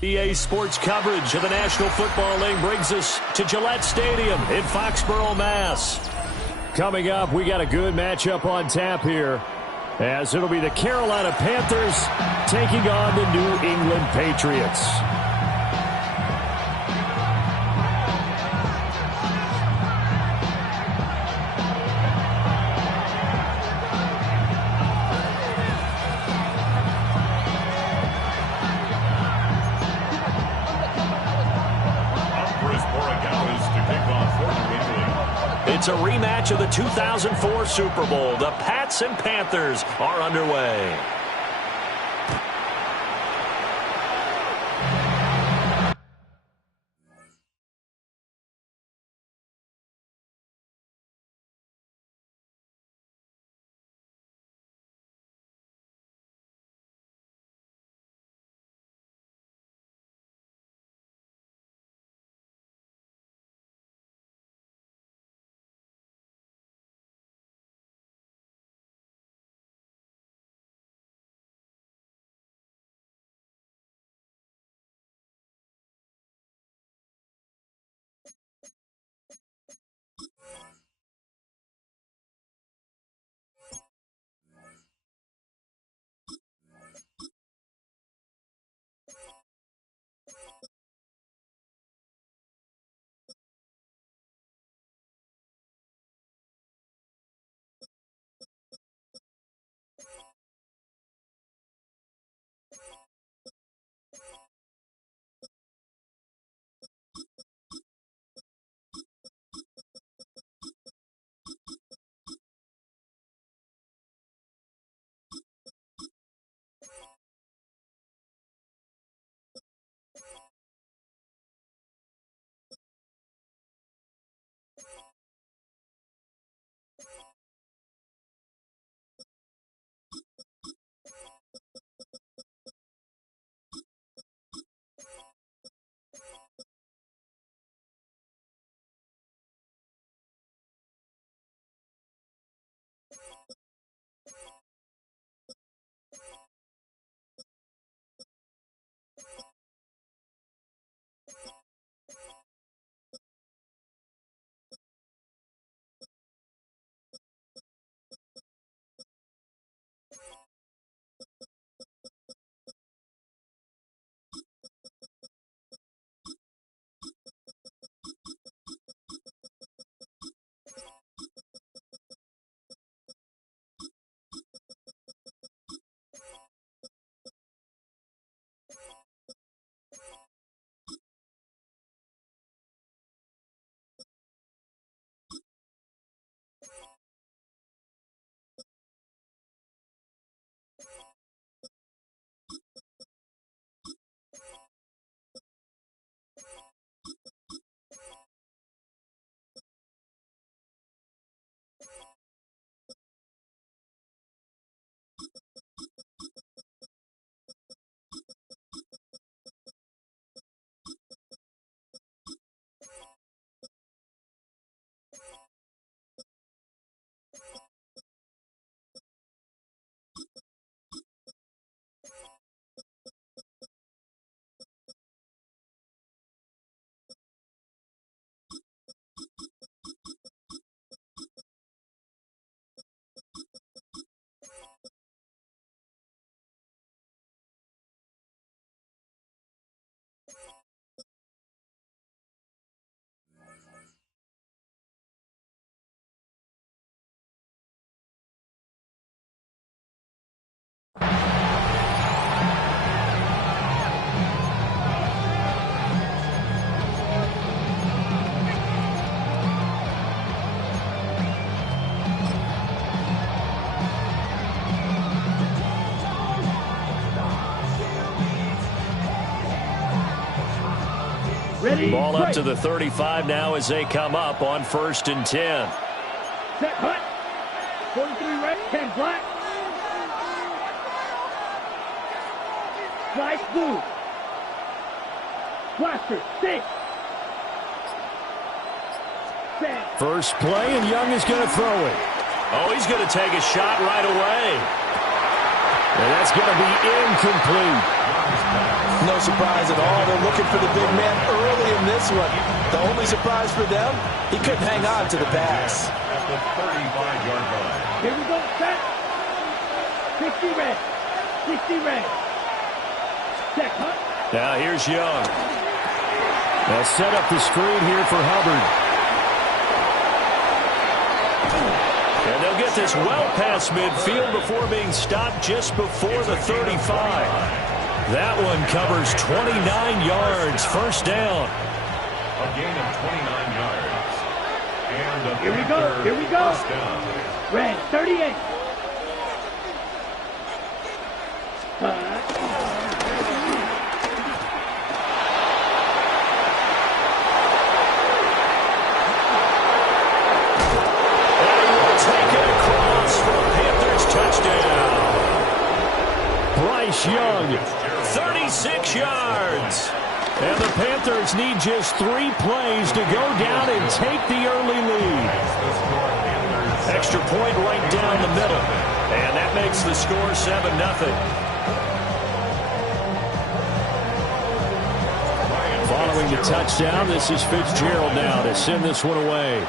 EA Sports coverage of the National Football League brings us to Gillette Stadium in Foxborough, Mass. Coming up, we got a good matchup on tap here, as it'll be the Carolina Panthers taking on the New England Patriots. It's a rematch of the 2004 Super Bowl. The Pats and Panthers are underway. Ball up to the 35 now as they come up on 1st and 10. Set, hut. 43 red, 10 black. Slice blue. Blaster, 6. Set. First play, and Young is going to throw it. Oh, he's going to take a shot right away. And that's going to be incomplete. No surprise at all. They're looking for the big man early in this one. The only surprise for them, he couldn't hang on to the pass. At the 35-yard line. Here we go, set. 60 red. 60 red. Check, huh? Now here's Young. They'll set up the screen here for Hubbard. And they'll get this well past midfield before being stopped just before the 35. That one covers 29 yards. First down. A gain of 29 yards. And a Here we go. Here we go. first down. Red, 38. Young, 36 yards. And the Panthers need just 3 plays to go down and take the early lead. Extra point right down the middle. And that makes the score 7-0. Following the touchdown, this is Fitzgerald now to send this one away.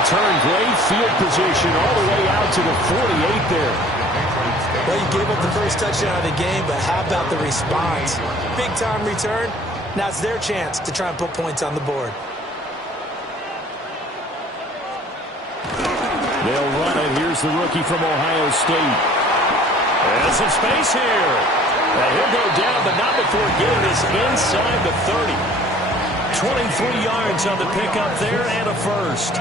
Turn great field position all the way out to the 48 there. Well, you gave up the first touchdown of the game, but how about the response? Big time return. Now it's their chance to try and put points on the board. They'll run it. Here's the rookie from Ohio State. And some space here. And he'll go down, but not before getting this inside the 30. 23 yards on the pickup there and a first.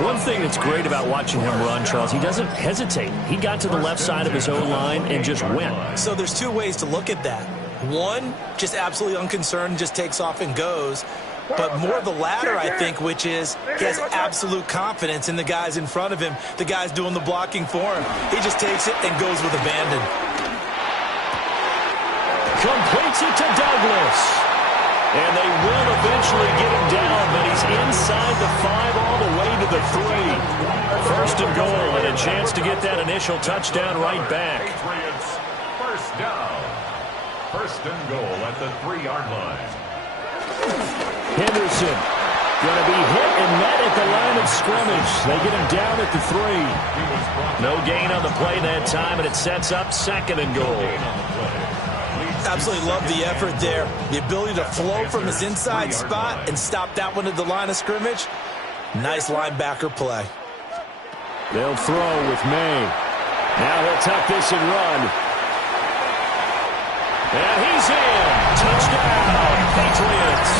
One thing that's great about watching him run, Charles, he doesn't hesitate. He got to the left side of his own line and just went. So there's 2 ways to look at that. One, just absolutely unconcerned, just takes off and goes. But more the latter, I think, which is he has absolute confidence in the guys in front of him, the guys doing the blocking for him. He just takes it and goes with abandon. Completes it to Douglas. And they will eventually get him down, but he's inside the 5 all the way to the 3. First and goal, and a chance to get that initial touchdown right back. Patriots, first down. First and goal at the 3-yard line. Henderson going to be hit and met at the line of scrimmage. They get him down at the 3. No gain on the play that time, and it sets up second and goal. Absolutely love the effort there. The ability to flow from his inside spot and stop that one at the line of scrimmage. Nice linebacker play. They'll throw with May. Now he'll tuck this and run. And he's in. Touchdown, Patriots.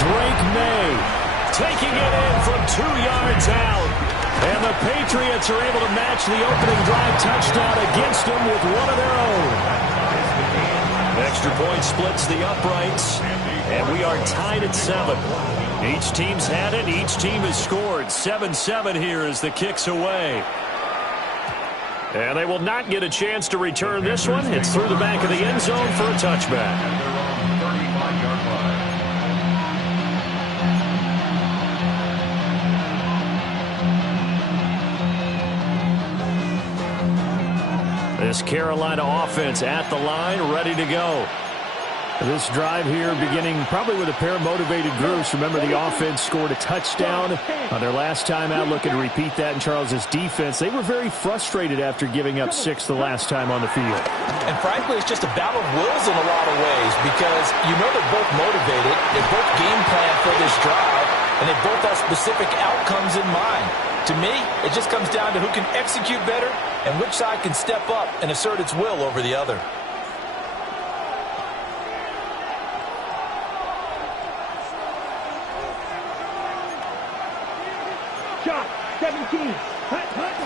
Drake May taking it in from 2 yards out. And the Patriots are able to match the opening drive touchdown against them with one of their own. Extra point splits the uprights, and we are tied at 7. Each team's had it. Each team has scored. 7-7 here as the kick's away. And they will not get a chance to return this one. It's through the back of the end zone for a touchback. This Carolina offense at the line, ready to go. This drive here beginning probably with a pair of motivated groups. Remember, the offense scored a touchdown on their last time out, looking to repeat that in Charles's defense. They were very frustrated after giving up 6 the last time on the field. And frankly, it's just a battle of wills in a lot of ways because you know they're both motivated. They both game plan for this drive, and they both have specific outcomes in mind. To me, it just comes down to who can execute better and which side can step up and assert its will over the other. Shot, 17. Hut, hut.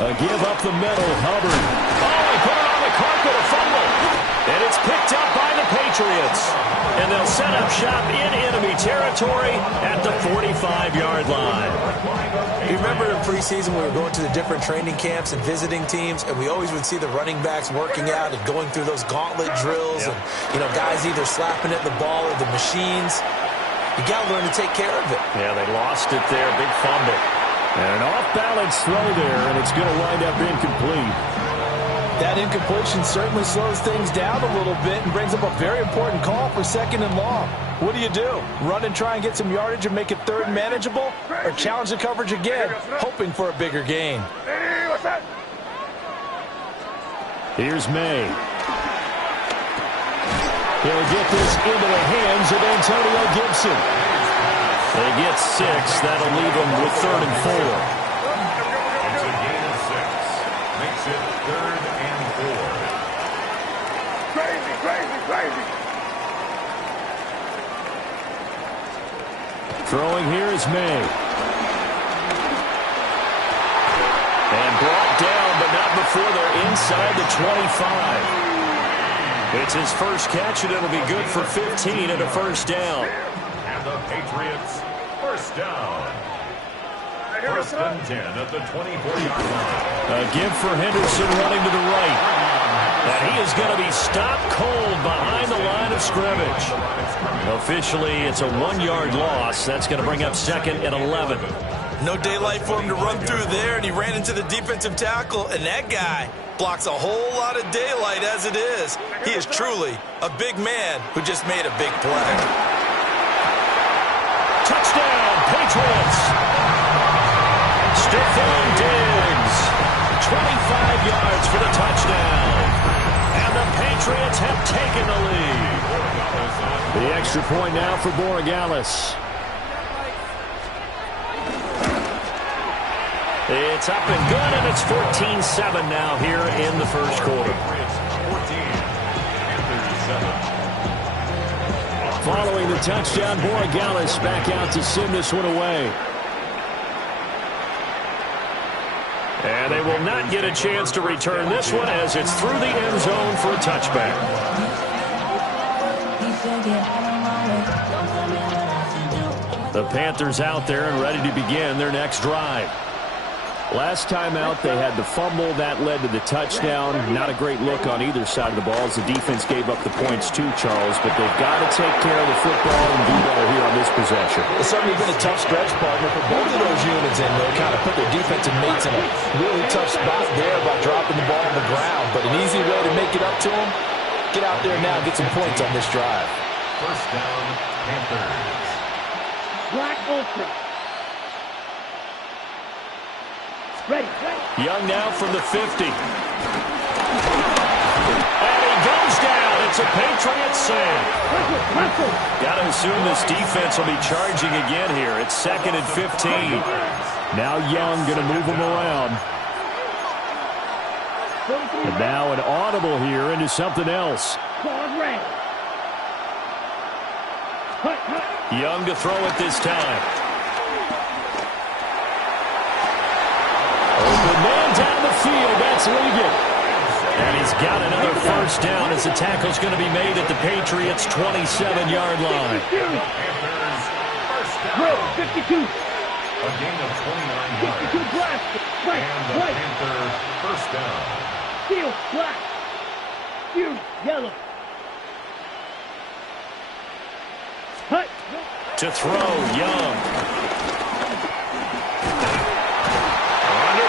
A give up the middle, Hubbard. Oh, he put it on the carpet, a fumble. And it's picked up by the Patriots. And they'll set up shop in enemy territory at the 45-yard line. You remember in preseason we were going to the different training camps and visiting teams, and we always would see the running backs working out and going through those gauntlet drills, and guys either slapping at the ball or the machines. You got to learn to take care of it. Yeah, they lost it there. Big fumble. And an off-balance throw there, and it's going to wind up incomplete. That incompletion certainly slows things down a little bit and brings up a very important call for 2nd and long. What do? Run and try and get some yardage and make it 3rd and manageable? Or challenge the coverage again, hoping for a bigger gain? Here's May. He'll get this into the hands of Antonio Gibson. They get 6. That'll leave them with 3rd and 4. It's a gain of 6. Makes it 3rd and 4. Crazy. Throwing here is May. And brought down, but not before they're inside the 25. It's his first catch, and it'll be good for 15 and a first down. And the Patriots, first down. 1st and 10 at the 24-yard line. A give for Henderson running to the right. And he is going to be stopped cold behind the line of scrimmage. Officially, it's a 1-yard loss. That's going to bring up 2nd and 11. No daylight for him to run through there, and he ran into the defensive tackle, and that guy blocks a whole lot of daylight as it is. He is truly a big man who just made a big play. Touchdown, Patriots! Stephon Diggs, 25 yards for the touchdown. And the Patriots have taken the lead. The extra point now for Borregales. It's up and good, and it's 14-7 now here in the first quarter. Following the touchdown, Borregales back out to send this one away. And they will not get a chance to return this one as it's through the end zone for a touchback. The Panthers out there and ready to begin their next drive. Last time out, they had the fumble. That led to the touchdown. Not a great look on either side of the ball as the defense gave up the points too, Charles. But they've got to take care of the football and do better here on this possession. It's certainly been a tough stretch, partner, for both of those units in there. Kind of put their defensive mates in a really tough spot there by dropping the ball on the ground. But an easy way to make it up to them, get out there now and get some points on this drive. First down, Panthers. Black ultra. Ready. Young now from the 50. And he goes down. It's a Patriots save. Got to assume this defense will be charging again here. It's 2nd and 15. Now Young going to move him around. And now an audible here into something else. Young to throw it this time. Open man down the field. That's Liggett. And he's got another first down as the tackle's going to be made at the Patriots' 27-yard line. Panthers, first down. 52. A gain of 29 yards. 52 black. Right. And the Panther, first down. Field black. Field yellow. Hut. To throw, Young.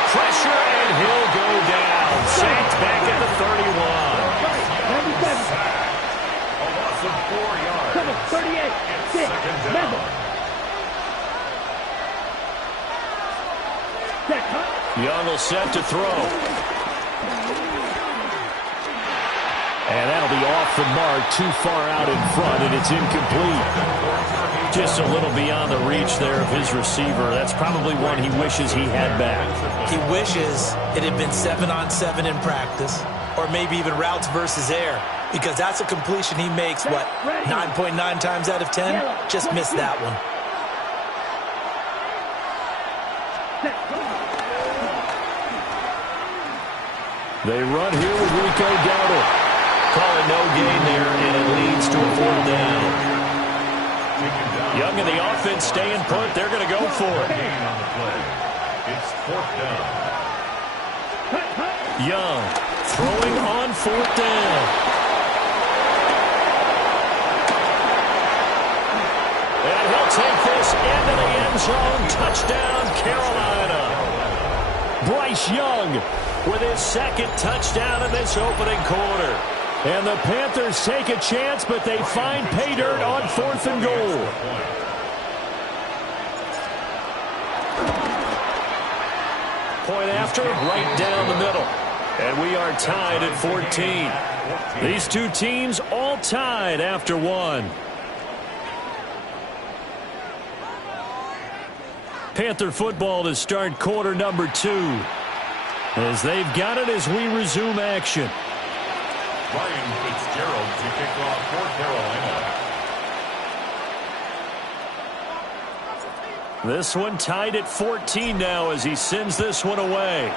Pressure, and he'll go down. Sacked back at the 31. A loss of 4 yards. 38. It's 2nd down. Young will set to throw. And that'll be off the mark, too far out in front, and it's incomplete. Just a little beyond the reach there of his receiver. That's probably one he wishes he had back. He wishes it had been 7-on-7 in practice, or maybe even routes versus air, because that's a completion he makes, 9.9 times out of 10? Just missed that one. They run here with Rico Dowdle. Call it no gain there, and it leads to a 4th down. Young and the offense staying put. They're going to go for it. Gain on the play. It's 4th down. Young throwing on 4th down. And he'll take this into the end zone. Touchdown, Carolina. Bryce Young with his second touchdown in this opening quarter. And the Panthers take a chance, but they find pay dirt on 4th and goal. Point after, right down the middle. And we are tied at 14. These two teams all tied after one. Panther football to start quarter number 2. As they've got it as we resume action. Ryan Fitzgerald to kick off for Carolina. This one tied at 14 now as he sends this one away.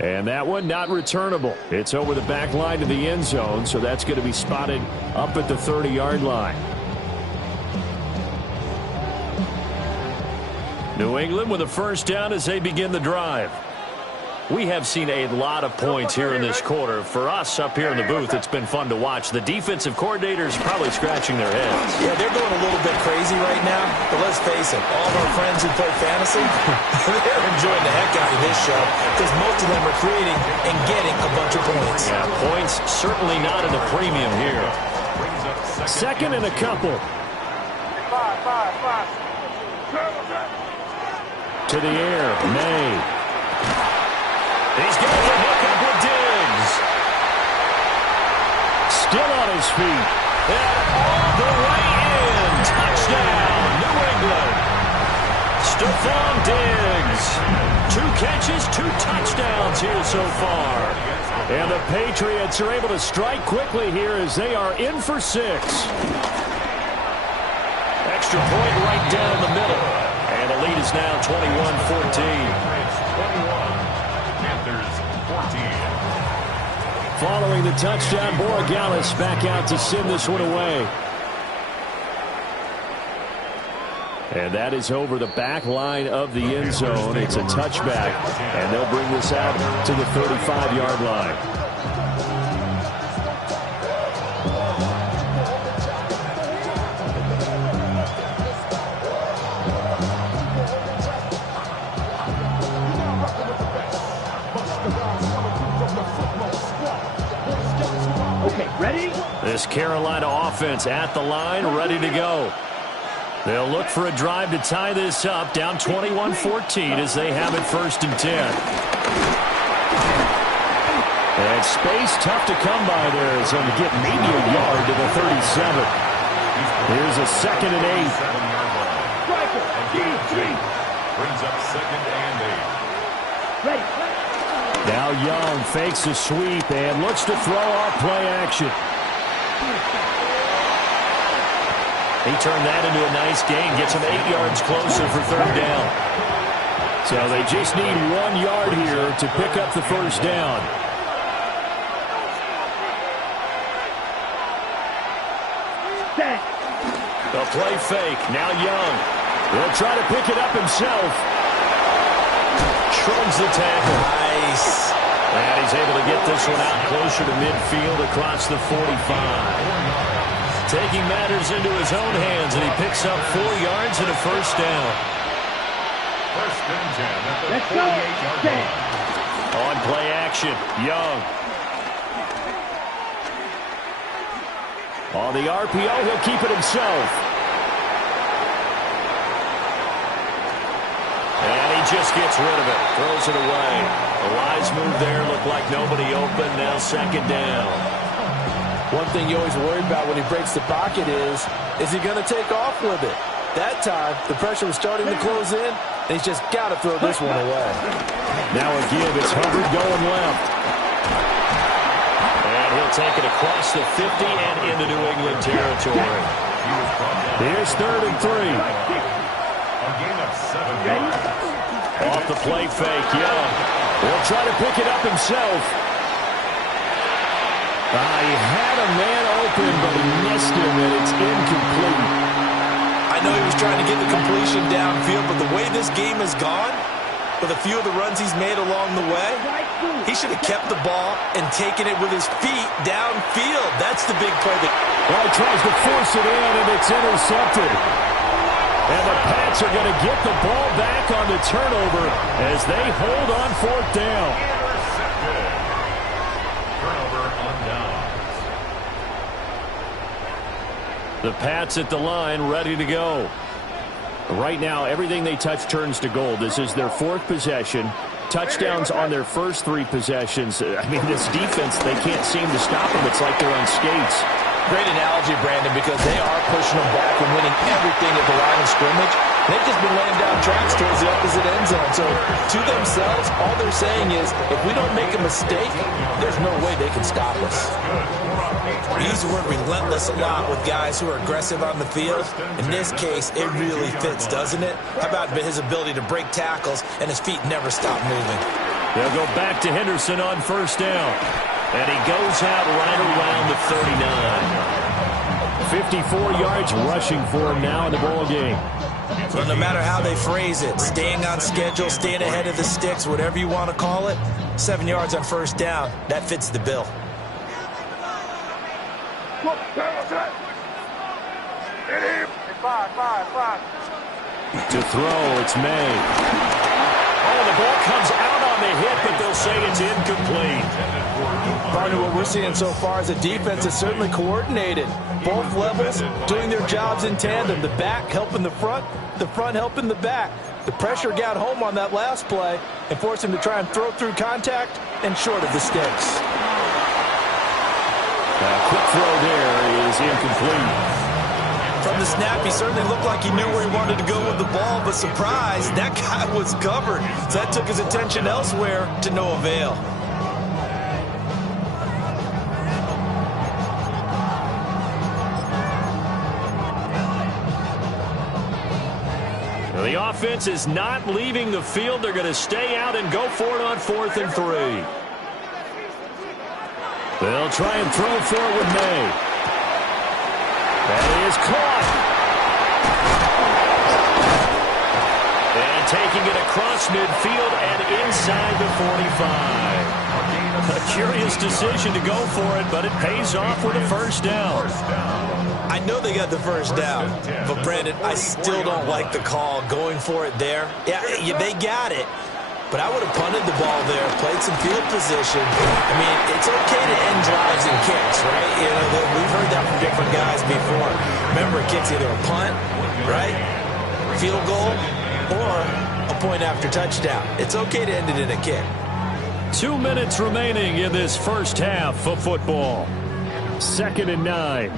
And that one not returnable. It's over the back line to the end zone, so that's going to be spotted up at the 30-yard line. New England with a first down as they begin the drive. We have seen a lot of points here in this quarter. For us up here in the booth, it's been fun to watch. The defensive coordinators probably scratching their heads. Yeah, they're going a little bit crazy right now. But let's face it, all of our friends who play fantasy, they're enjoying the heck out of this show because most of them are creating and getting a bunch of points. Yeah, points certainly not at a premium here. Second and a couple. To the air, May. He's going to hook up with Diggs. Still on his feet. And all the way in. Touchdown, New England. Stephon Diggs. 2 catches, 2 touchdowns here so far. And the Patriots are able to strike quickly here as they are in for 6. Extra point right down the middle. And the lead is now 21-14. Following the touchdown, Borregales back out to send this one away. And that is over the back line of the end zone. It's a touchback, and they'll bring this out to the 35-yard line. This Carolina offense at the line, ready to go. They'll look for a drive to tie this up, down 21-14 as they have it 1st and 10. And space tough to come by there as they'll get maybe a yard to the 37. Here's a 2nd and 8. Brings up 2nd and 8. Now Young fakes the sweep and looks to throw off play action. He turned that into a nice gain, gets him 8 yards closer for 3rd down. So they just need 1 yard here to pick up the first down. The play fake, now Young. He'll try to pick it up himself. Shrugs the tackle. Nice. And he's able to get this one out closer to midfield across the 45. Taking matters into his own hands, and he picks up 4 yards and a first down. 1st and 10 at the 48-yard line. On play action, Young. On the RPO, he'll keep it himself. And he just gets rid of it, throws it away. A wise move there, looked like nobody open, now 2nd down. One thing you always worry about when he breaks the pocket is he going to take off with it? That time, the pressure was starting to close in, and he's just got to throw this one away. Now a give, it's Hubbard going left. And he'll take it across the 50 and into New England territory. Here's 3rd and 3. A gain of 7 yards. Off the play fake, Young. He'll try to pick it up himself. He had a man open, but he missed him, and it's incomplete. I know he was trying to get the completion downfield, but the way this game has gone, with a few of the runs he's made along the way. He should have kept the ball and taken it with his feet downfield. That's the big play. Well, he tries to force it in, and it's intercepted. And the Pats are going to get the ball back on the turnover as they hold on fourth down. Intercepted. Turnover on downs. The Pats at the line, ready to go. Right now, everything they touch turns to gold. This is their fourth possession. Touchdowns on their first three possessions. I mean, this defense, they can't seem to stop them. It's like they're on skates. Great analogy, Brandon, because they are pushing them back and winning everything at the line of scrimmage. They've just been laying down tracks towards the opposite end zone. So to themselves, all they're saying is, if we don't make a mistake, there's no way they can stop us. We use the word relentless a lot with guys who are aggressive on the field. In this case, it really fits, doesn't it? How about his ability to break tackles and his feet never stop moving? They'll go back to Henderson on first down. And he goes out right around the 39. 54 yards rushing for him now in the ball game. Well, no matter how they phrase it, staying on schedule, staying ahead of the sticks, whatever you want to call it, 7 yards on first down, that fits the bill. To throw, it's May. Oh, the ball comes out on the hit, but they'll say it's incomplete. Partner, what we're seeing so far is a defense that's certainly coordinated. Both levels doing their jobs in tandem. The back helping the front helping the back. The pressure got home on that last play and forced him to try and throw through contact and short of the sticks. Quick throw there is incomplete. From the snap, he certainly looked like he knew where he wanted to go with the ball, but surprise, that guy was covered. So that took his attention elsewhere to no avail. The offense is not leaving the field. They're going to stay out and go for it on 4th and 3. They'll try and throw for it with May. That is caught. And taking it across midfield and inside the 45. A curious decision to go for it, but it pays off with a first down. I know they got the first down, but Brandon, I still don't like the call going for it there. Yeah, they got it, but I would have punted the ball there, played some field position. I mean, it's okay to end drives and kicks, right? You know, we've heard that from different guys before. Remember, a kick's either a punt, right, field goal, or a point after touchdown. It's okay to end it in a kick. 2 minutes remaining in this first half of football. 2nd and 9.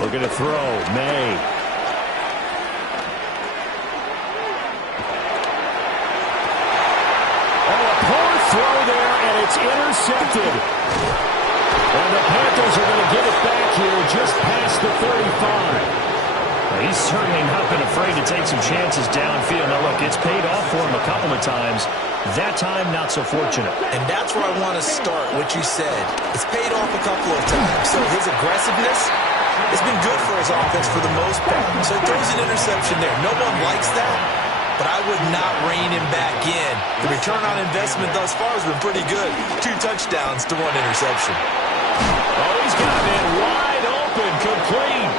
Looking to throw. May. Oh, a poor throw there, and it's intercepted. And the Panthers are going to get it back here just past the 35. He's certainly not been afraid to take some chances downfield. Now, look, it's paid off for him a couple of times. That time, not so fortunate. And that's where I want to start, what you said. It's paid off a couple of times. So his aggressiveness has been good for his offense for the most part. So he throws an interception there. No one likes that, but I would not rein him back in. The return on investment thus far has been pretty good. 2 touchdowns to 1 interception. Oh, he's got him in wide open, complete.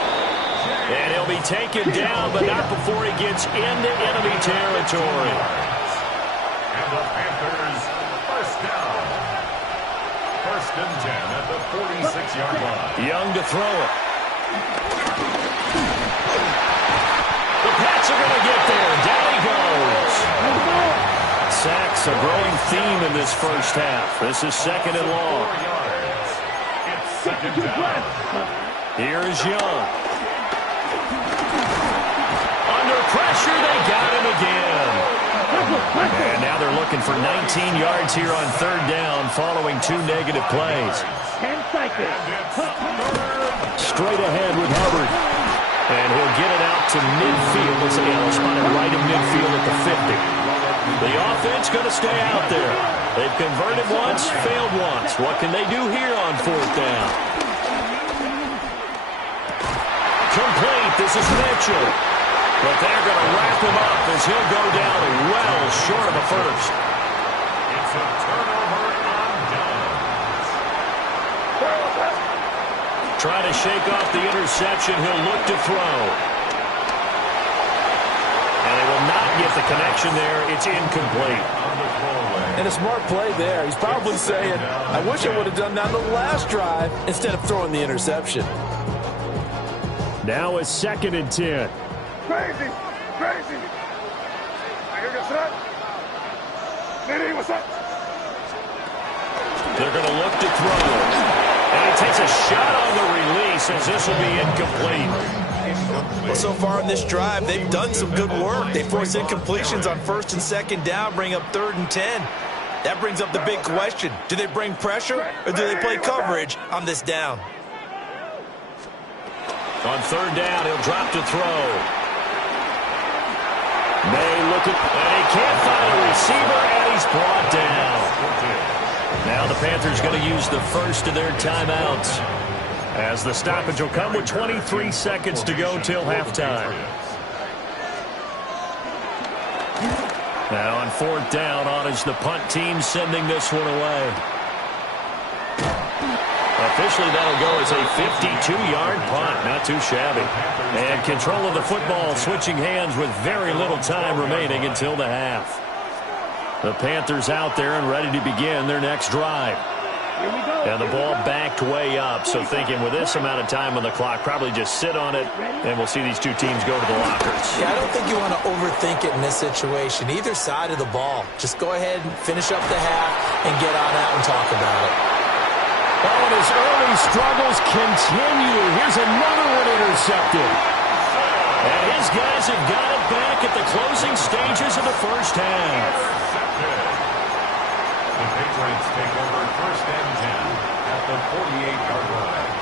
And he'll be taken down, but not before he gets into enemy territory. And the Panthers, first down. 1st and 10 at the 46-yard line. Young to throw it. The Pats are going to get there. Down he goes. Sacks a growing theme in this first half. This is 2nd and long. 4 yards. It's 2nd down. Here is Young. Under pressure, they got him again. And now they're looking for 19 yards here on 3rd down following 2 negative plays. 10 seconds. Straight ahead with Hubbard. And he'll get it out to midfield. Looks like he'll spot it right in midfield at the 50. The offense going to stay out there. They've converted once, failed once. What can they do here on 4th down? Complete. The This is Mitchell. But they're going to wrap him up as he'll go down well short of a first. It's a turnover on downs. Try to shake off the interception. He'll look to throw. And they will not get the connection there. It's incomplete. And a smart play there. He's probably saying, I wish I would have done that the last drive instead of throwing the interception. Now a 2nd and 10. Crazy. Crazy. What's up? They're going to look to throw. And he takes a shot on the release as this will be incomplete. Well, so far in this drive, they've done some good work. They force incompletions on 1st and 2nd down, bring up 3rd and 10. That brings up the big question. Do they bring pressure or do they play coverage on this down? On 3rd down, he'll drop to throw. May look at, and he can't find a receiver, and he's brought down. Now the Panthers going to use the first of their timeouts, as the stoppage will come with 23 seconds to go till halftime. Now on 4th down, on is the punt team sending this one away. Officially, that'll go as a 52-yard punt. Not too shabby. And control of the football switching hands with very little time remaining until the half. The Panthers out there and ready to begin their next drive. And the ball backed way up, so thinking with this amount of time on the clock, probably just sit on it, and we'll see these two teams go to the lockers. Yeah, I don't think you want to overthink it in this situation. Either side of the ball. Just go ahead and finish up the half and get on out and talk about it. Oh, and his early struggles continue. Here's another one intercepted. And his guys have got it back at the closing stages of the first half. The Patriots take over 1st and 10 at the 48-yard line.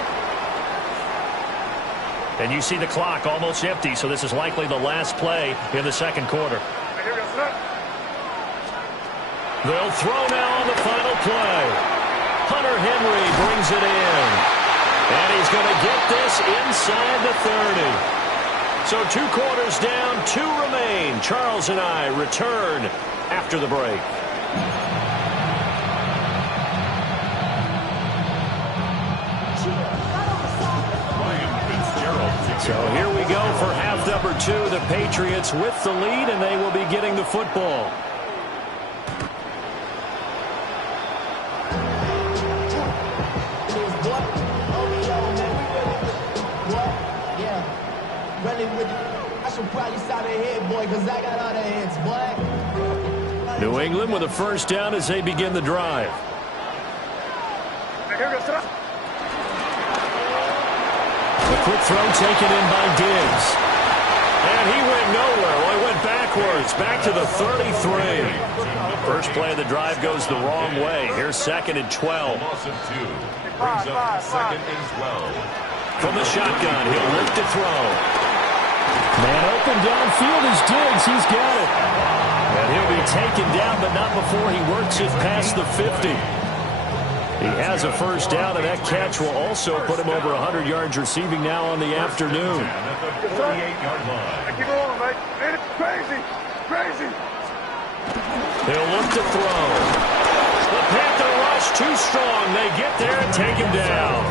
And you see the clock almost empty, so this is likely the last play in the second quarter. They'll throw now on the final play. Hunter Henry brings it in. And he's going to get this inside the 30. So 2 quarters down, 2 remain. Charles and I return after the break. So here we go for half number 2. The Patriots with the lead, and they will be getting the football. I should probably stop ahead, boy, because I got all the heads, boy. New England with a first down as they begin the drive. The quick throw taken in by Diggs. And he went nowhere. Well, he went backwards, back to the 33. First play of the drive goes the wrong way. Here's 2nd and 12. Loss of 2 brings up 2nd and 12. From the shotgun, he'll look to throw. Man open downfield is Diggs. He's got it. And he'll be taken down, but not before he works it past the 50. He has a first down, and that catch will also put him over 100 yards receiving now on the afternoon. At the 48-yard line. Keep going, mate. Man, it's crazy. Crazy. He'll look to throw. The Panther rush too strong. They get there and take him down.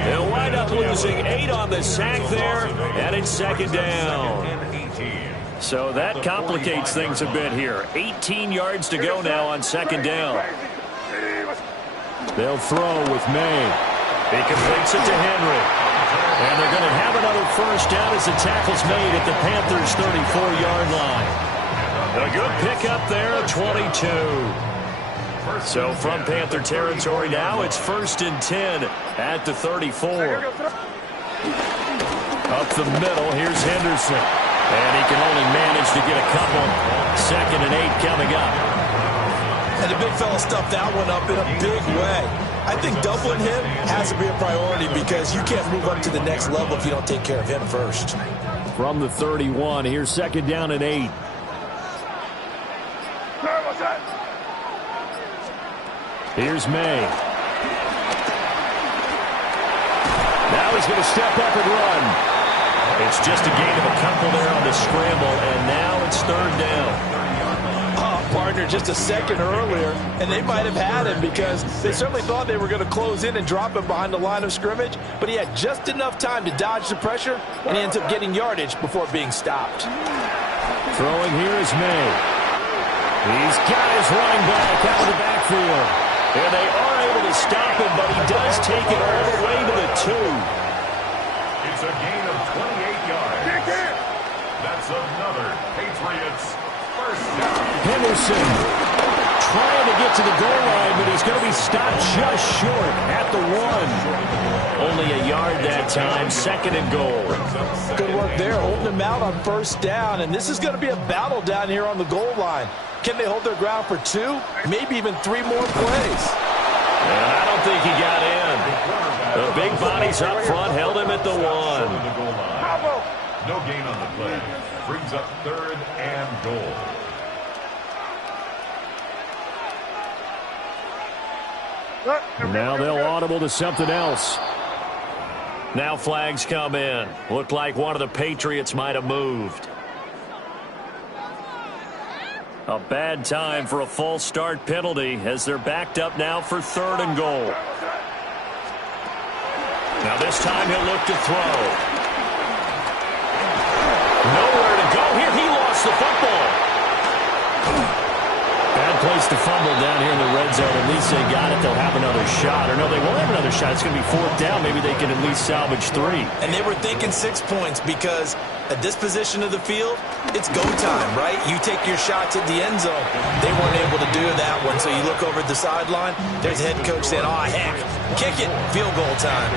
They'll wind up losing 8 on the sack there, and it's 2nd down. So that complicates things a bit here. 18 yards to go now on 2nd down. They'll throw with May. He completes it to Henry. And they're going to have another first down as the tackle's made at the Panthers' 34-yard line. A good pickup there, 22. So from Panther territory now, it's 1st and 10 at the 34. Up the middle, here's Henderson. And he can only manage to get a couple. 2nd and 8 coming up. And the big fella stuffed that one up in a big way. I think doubling him has to be a priority because you can't move up to the next level if you don't take care of him first. From the 31, here's 2nd down and 8. Here's May. Now he's going to step up and run. It's just a gain of a couple there on the scramble, and now it's third down. Partner, just a second earlier, and they might have had him because they certainly thought they were going to close in and drop him behind the line of scrimmage, but he had just enough time to dodge the pressure, and he ends up getting yardage before being stopped. Throwing here is May. He's got his running back out of the backfield. And they are able to stop him, but he does take it all the way to the 2. It's a gain of 28 yards. That's another Patriots first down. Henderson trying to get to the goal line, but he's going to be stopped just short at the 1. Only a yard that time, second and goal. Good work there, holding him out on first down, and this is going to be a battle down here on the goal line. Can they hold their ground for 2, maybe even 3 more plays? And I don't think he got in. The big bodies up front held him at the 1. No gain on the play. Brings up third and goal. Now they'll audible to something else. Now flags come in. Looked like one of the Patriots might have moved. A bad time for a false start penalty as they're backed up now for third and goal. Now this time he'll look to throw. Nowhere to go here. He lost the football. Bad place to fumble down here in the red zone. At least they got it. They'll have another shot. Or no, they won't have another shot. It's going to be fourth down. Maybe they can at least salvage 3. And they were thinking 6 points because at this position of the field, it's go time, right? You take your shots at the end zone. They weren't able to do that one. So you look over at the sideline. There's the head coach saying, oh, heck, kick it. Field goal time.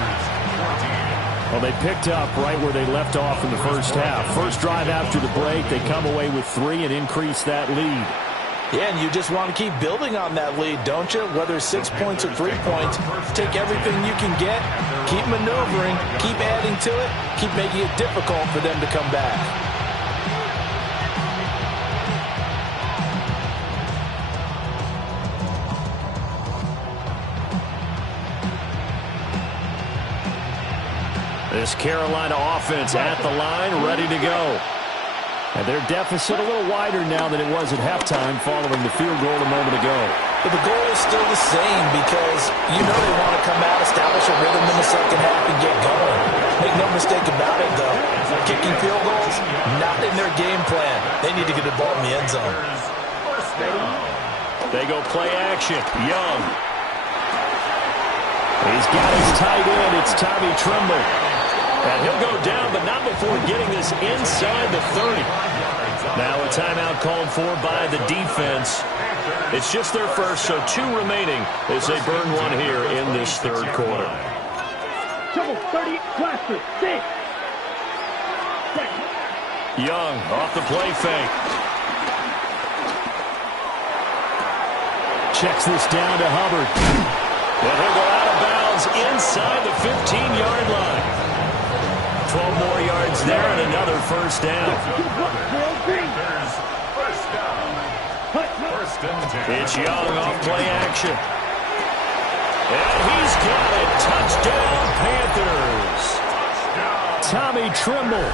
Well, they picked up right where they left off in the first half. First drive after the break, they come away with 3 and increase that lead. Yeah, and you just want to keep building on that lead, don't you? Whether 6 points or 3 points, take everything you can get, keep maneuvering, keep adding to it, keep making it difficult for them to come back. This Carolina offense at the line, ready to go. And their deficit a little wider now than it was at halftime following the field goal a moment ago. But the goal is still the same because you know they want to come out, establish a rhythm in the second half, and get going. Make no mistake about it, though. Kicking field goals, not in their game plan. They need to get the ball in the end zone. They go play action. Young. He's got his tight end. It's Tommy Tremble. And he'll go down, but not before getting this inside the 30. Now a timeout called for by the defense. It's just their first, so 2 remaining as they burn one here in this third quarter. Trouble 30, cluster, 6. Young off the play fake. Checks this down to Hubbard. And he'll go out of bounds inside the 15-yard line. 12 more yards there and another first down. It's Young off play action. And he's got it. Touchdown, Panthers. Tommy Tremble,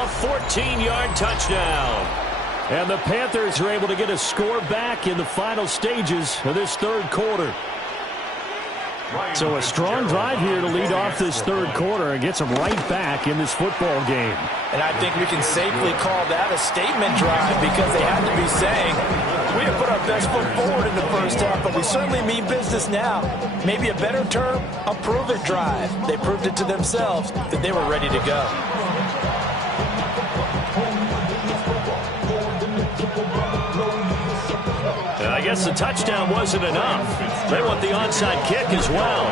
a 14-yard touchdown. And the Panthers are able to get a score back in the final stages of this third quarter. So a strong drive here to lead off this third quarter and gets them right back in this football game. And I think we can safely call that a statement drive because they had to be saying, we have put our best foot forward in the first half, but we certainly mean business now. Maybe a better term, a prove-it drive. They proved it to themselves that they were ready to go. I guess the touchdown wasn't enough. They want the onside kick as well.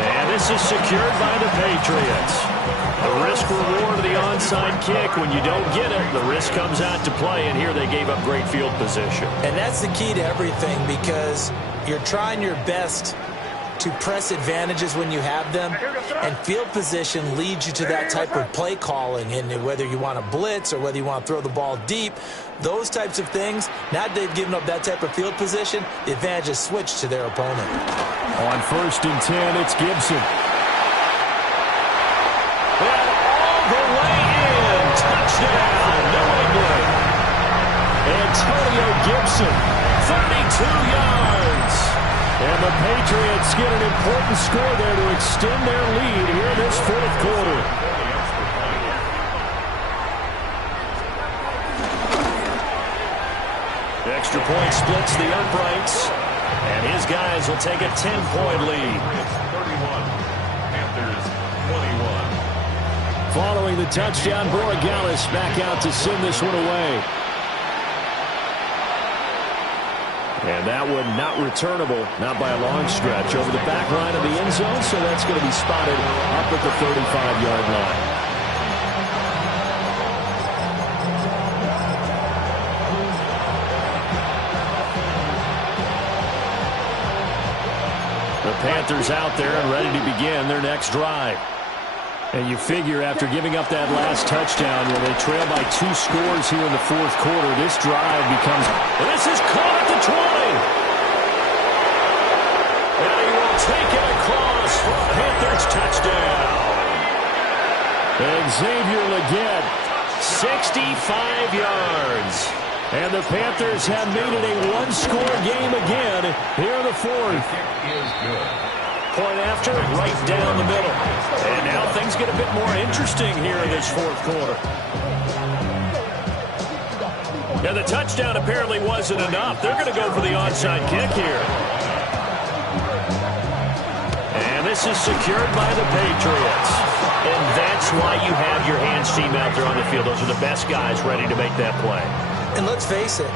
And this is secured by the Patriots. The risk-reward of the onside kick. When you don't get it, the risk comes out to play, and here they gave up great field position. And that's the key to everything because you're trying your best to press advantages when you have them, and field position leads you to that type of play calling, and whether you want to blitz or whether you want to throw the ball deep, those types of things, now that they've given up that type of field position, the advantage is switched to their opponent. On 1st and 10, it's Gibson. Gibson, 32 yards. And the Patriots get an important score there to extend their lead here in this fourth quarter. The extra point splits the uprights, and his guys will take a 10-point lead. 31, Panthers 21. Following the touchdown, Borregales back out to send this one away. And that one not returnable, not by a long stretch, over the back line of the end zone, so that's going to be spotted up at the 35-yard line. The Panthers out there and ready to begin their next drive. And you figure after giving up that last touchdown, when they trail by 2 scores here in the fourth quarter, this drive becomes... And this is caught at the 20. And he will take it across for a Panthers touchdown. And Xavier Legette, 65 yards. And the Panthers have made it a one-score game again here in the fourth. Is good. Point after, right down the middle. And now things get a bit more interesting here in this fourth quarter. And the touchdown apparently wasn't enough. They're going to go for the onside kick here. And this is secured by the Patriots. And that's why you have your hands team out there on the field. Those are the best guys ready to make that play. And let's face it,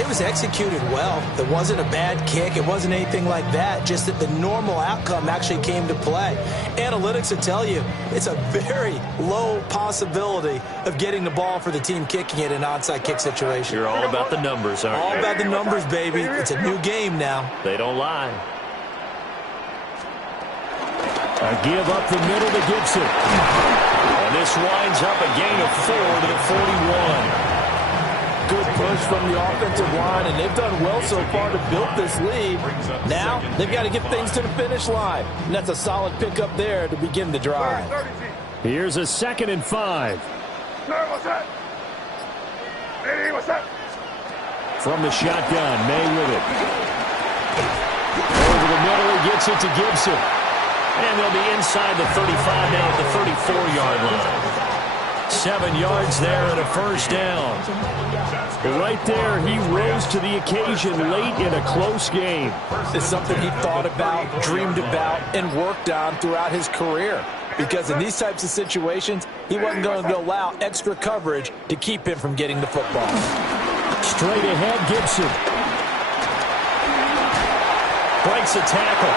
it was executed well. It wasn't a bad kick. It wasn't anything like that. Just that the normal outcome actually came to play. Analytics will tell you it's a very low possibility of getting the ball for the team kicking it in an onside kick situation. You're all about the numbers, aren't you? All about the numbers, baby. It's a new game now. They don't lie. A give up the middle to Gibson. And this winds up a gain of 4 to the 41. Good push from the offensive line, and they've done well so far to build this lead. Now, they've got to get things to the finish line, and that's a solid pickup there to begin the drive. Here's a 2nd and 5. From the shotgun, May with it. Over the middle, he gets it to Gibson. And they'll be inside the 35 now at the 34-yard line. 7 yards there and a first down. But right there, he rose to the occasion late in a close game. It's something he thought about, dreamed about, and worked on throughout his career. Because in these types of situations, he wasn't going to allow extra coverage to keep him from getting the football. Straight ahead, Gibson. Breaks a tackle.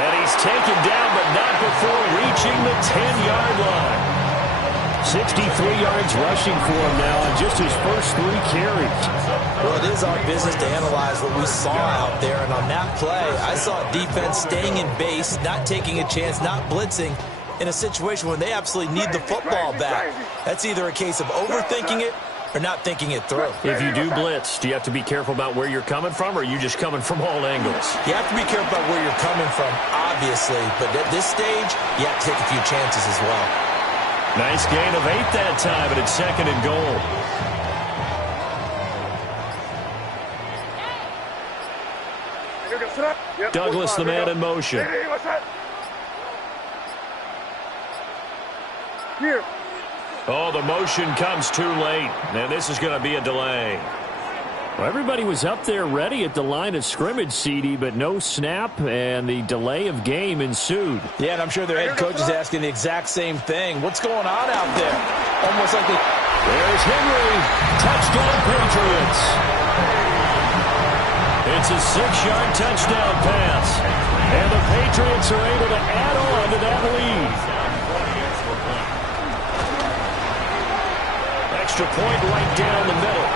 And he's taken down, but not before reaching the 10-yard line. 63 yards rushing for him now on just his first 3 carries. Well, it is our business to analyze what we saw out there. And on that play, I saw defense staying in base, not taking a chance, not blitzing in a situation where they absolutely need the football back. That's either a case of overthinking it or not thinking it through. If you do blitz, do you have to be careful about where you're coming from, or are you just coming from all angles? You have to be careful about where you're coming from, obviously. But at this stage, you have to take a few chances as well. Nice gain of 8 that time, and it's 2nd and goal. Douglas, the man in motion. Here. Oh, the motion comes too late, and this is going to be a delay. Well, everybody was up there ready at the line of scrimmage, CD, but no snap, and the delay of game ensued. Yeah, and I'm sure their head coach is asking the exact same thing. What's going on out there? Almost like they... There's Henry. Touchdown, Patriots. It's a 6-yard touchdown pass, and the Patriots are able to add on to that lead. Extra point right down the middle.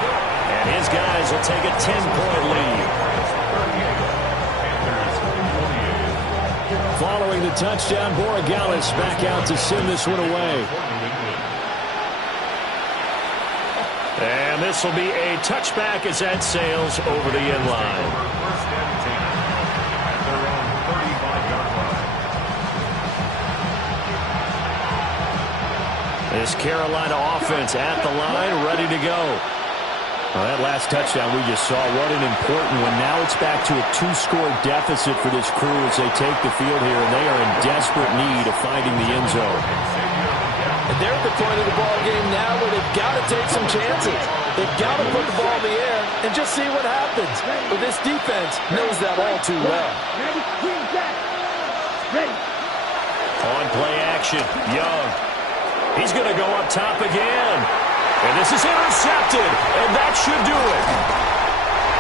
And his guys will take a 10-point lead. Following the touchdown, Borregales back out to send this one away. And this will be a touchback as that sails over the end line. First and 10 at their own 35-yard line. This Carolina offense at the line, ready to go. Well, that last touchdown we just saw, what an important one. Now it's back to a 2-score deficit for this crew as they take the field here, and they are in desperate need of finding the end zone. And they're at the point of the ball game now where they've got to take some chances. They've got to put the ball in the air and just see what happens. But this defense knows that all too well. Ready. On play action, Young. He's going to go up top again. And this is intercepted, and that should do it.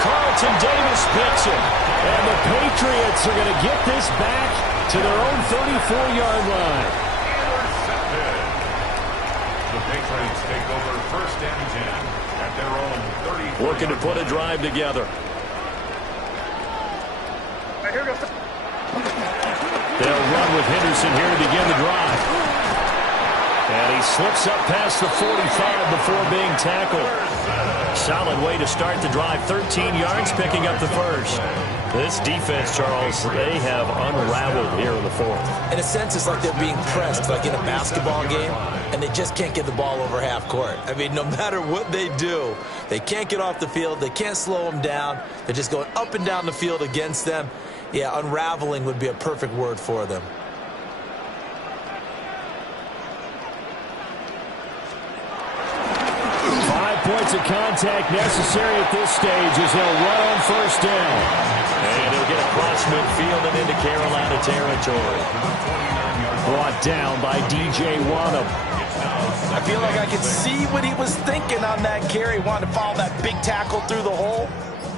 Carlton Davis picks it, and the Patriots are going to get this back to their own 34-yard line. Intercepted. The Patriots take over first and 10 at their own 34. Looking to put a drive together. They'll run with Henderson here to begin the drive. And he slips up past the 45 before being tackled. Solid way to start the drive. 13 yards, picking up the first. This defense, Charles, they have unraveled here in the fourth. In a sense, it's like they're being pressed, like in a basketball game, and they just can't get the ball over half court. I mean, no matter what they do, they can't get off the field. They can't slow them down. They're just going up and down the field against them. Yeah, unraveling would be a perfect word for them. 5 points of contact necessary at this stage as they'll run on first down. And he'll get across midfield and into Carolina territory. Brought down by DJ Wanham. I feel like I could see what he was thinking on that carry. Wanted to follow that big tackle through the hole.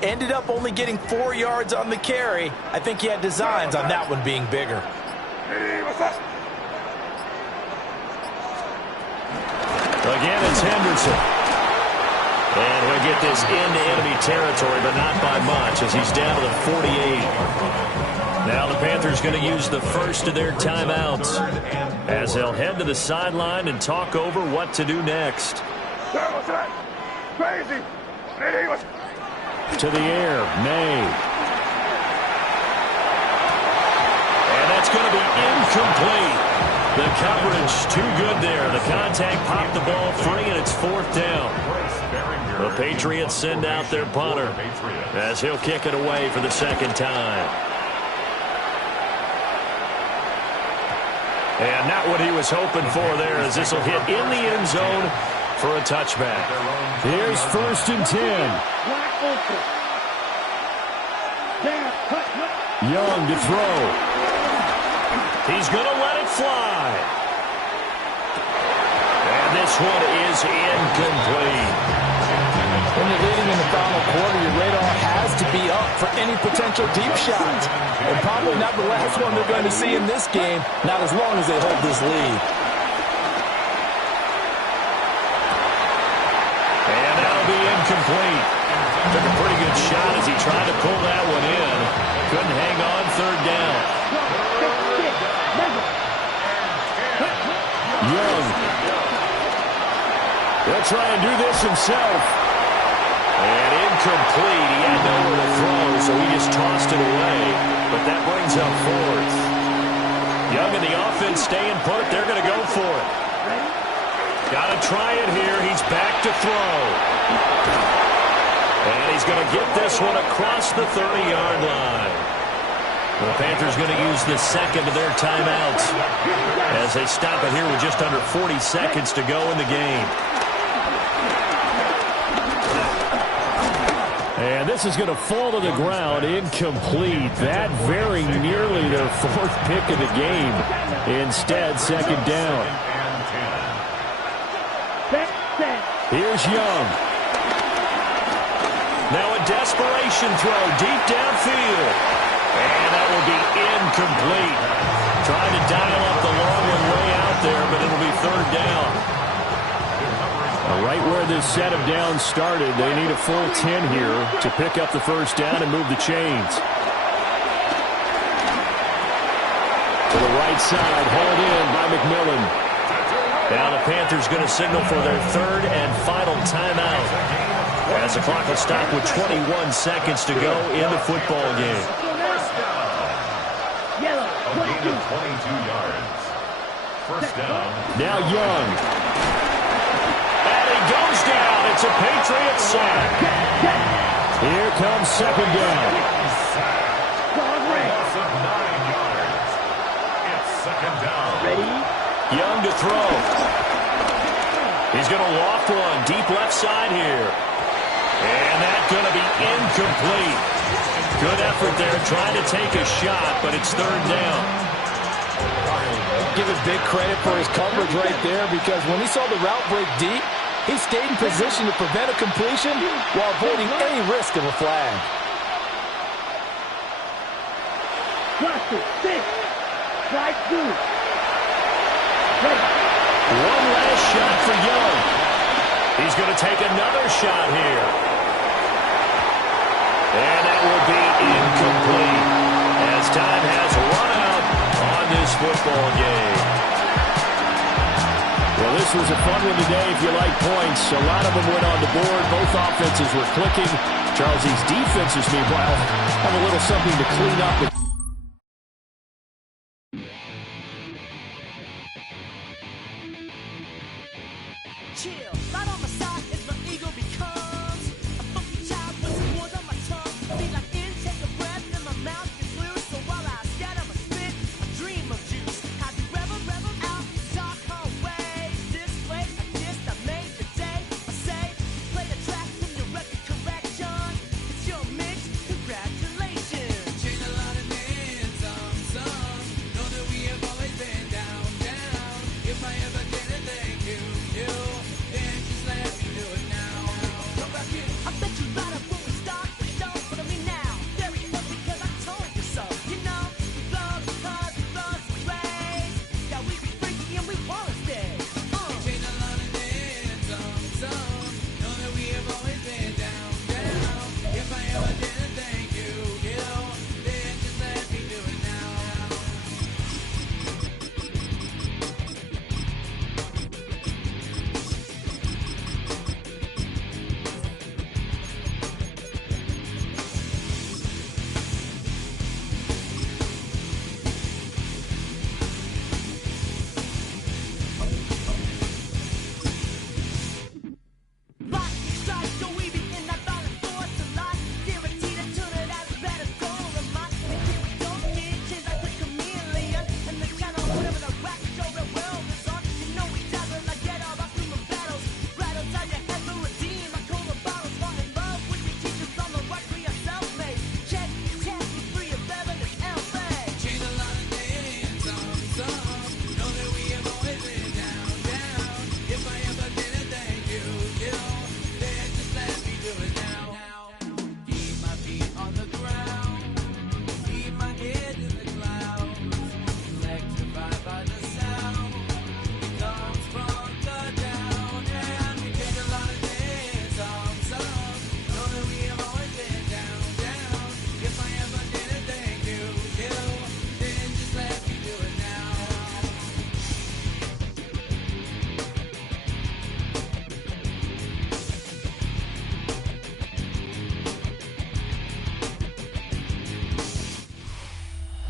Ended up only getting 4 yards on the carry. I think he had designs on that one being bigger. Again, it's Henderson. And he'll get this into enemy territory, but not by much as he's down to the 48. Now the Panthers going to use the first of their timeouts as they'll head to the sideline and talk over what to do next. To the air, May. And that's going to be incomplete. The coverage too good there. The contact popped the ball free, and it's fourth down. The Patriots send out their punter as he'll kick it away for the second time. And not what he was hoping for there, as this will hit in the end zone for a touchback. Here's first and 10. Young to throw. He's going to let it fly. And this one is incomplete. When you're leading in the final quarter, your radar has to be up for any potential deep shots. And probably not the last one they're going to see in this game, not as long as they hold this lead. And that'll be incomplete. Took a pretty good shot as he tried to pull that one in. Couldn't hang on, third down. Young. He'll try and do this himself. And incomplete. He had nowhere to throw, so he just tossed it away. But that brings up fourth. Young and the offense staying put. They're going to go for it. Got to try it here. He's back to throw. And he's going to get this one across the 30-yard line. The Panthers going to use the second of their timeouts as they stop it here with just under 40 seconds to go in the game. And this is going to fall to the ground, incomplete. That very nearly their fourth pick of the game. Instead, second down. Here's Young. Now a desperation throw deep downfield. And that will be incomplete. Trying to dial up the long one way out there, but it'll be third down. Right where this set of downs started, they need a full 10 here to pick up the first down and move the chains. To the right side, hauled in by McMillan. Now the Panthers going to signal for their third and final timeout as the clock will stop with 21 seconds to go in the football game. A gain of 22 yards. First down. Now Young. And he goes down. It's a Patriot sack. Here comes second down. Loss of 9 yards. It's second down. Ready? Young to throw. He's going to loft one deep left side here. And that's going to be incomplete. Good effort there trying to take a shot, but it's third down. Give him big credit for his coverage right there, because when he saw the route break deep, he stayed in position to prevent a completion while avoiding any risk of a flag. Cluster, 6. Slide 2. Ready? One last shot for Young. He's going to take another shot here. And that will be incomplete as time has run out on this football game. Well, this was a fun one today if you like points. A lot of them went on the board. Both offenses were clicking. Charles, these defenses, meanwhile, have a little something to clean up with.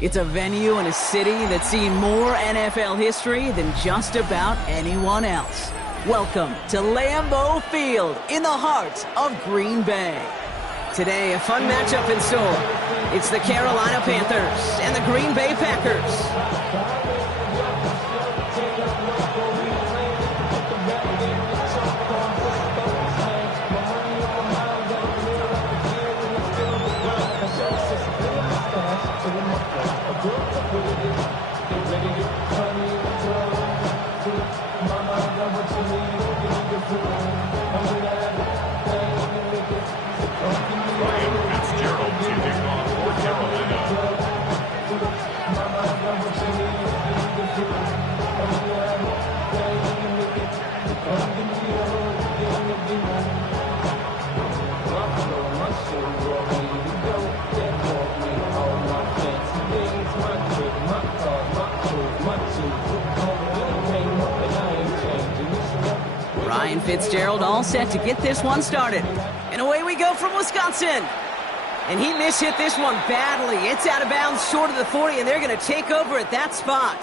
It's a venue in a city that's seen more NFL history than just about anyone else. Welcome to Lambeau Field in the heart of Green Bay. Today, a fun matchup in store. It's the Carolina Panthers and the Green Bay Packers. Ryan Fitzgerald all set to get this one started. And away we go from Wisconsin. And he mishit this one badly. It's out of bounds short of the 40, and they're going to take over at that spot.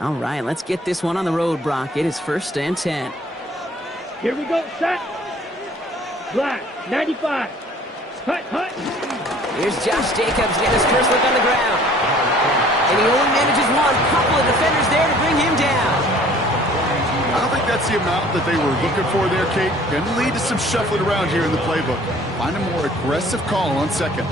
All right, let's get this one on the road, Brock. It is 1st and 10. Here we go, set. Black, 95. Hut. Here's Josh Jacobs getting his first look on the ground. And he only manages one. Couple of defenders there to bring him down. I don't think that's the amount that they were looking for there, Kate. Going to lead to some shuffling around here in the playbook. Find a more aggressive call on second.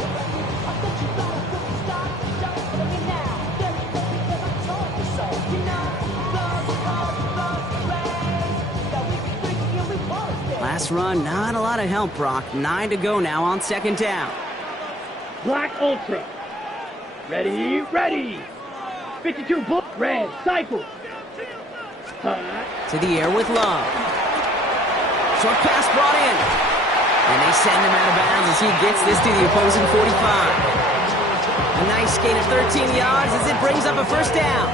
Last run, not a lot of help, Brock. 9 to go now on 2nd down. Black Ultra. Ready. 52 Bull. Red, cycle. To the air with Love. Short pass brought in. And they send him out of bounds as he gets this to the opposing 45. A nice gain of 13 yards as it brings up a 1st down.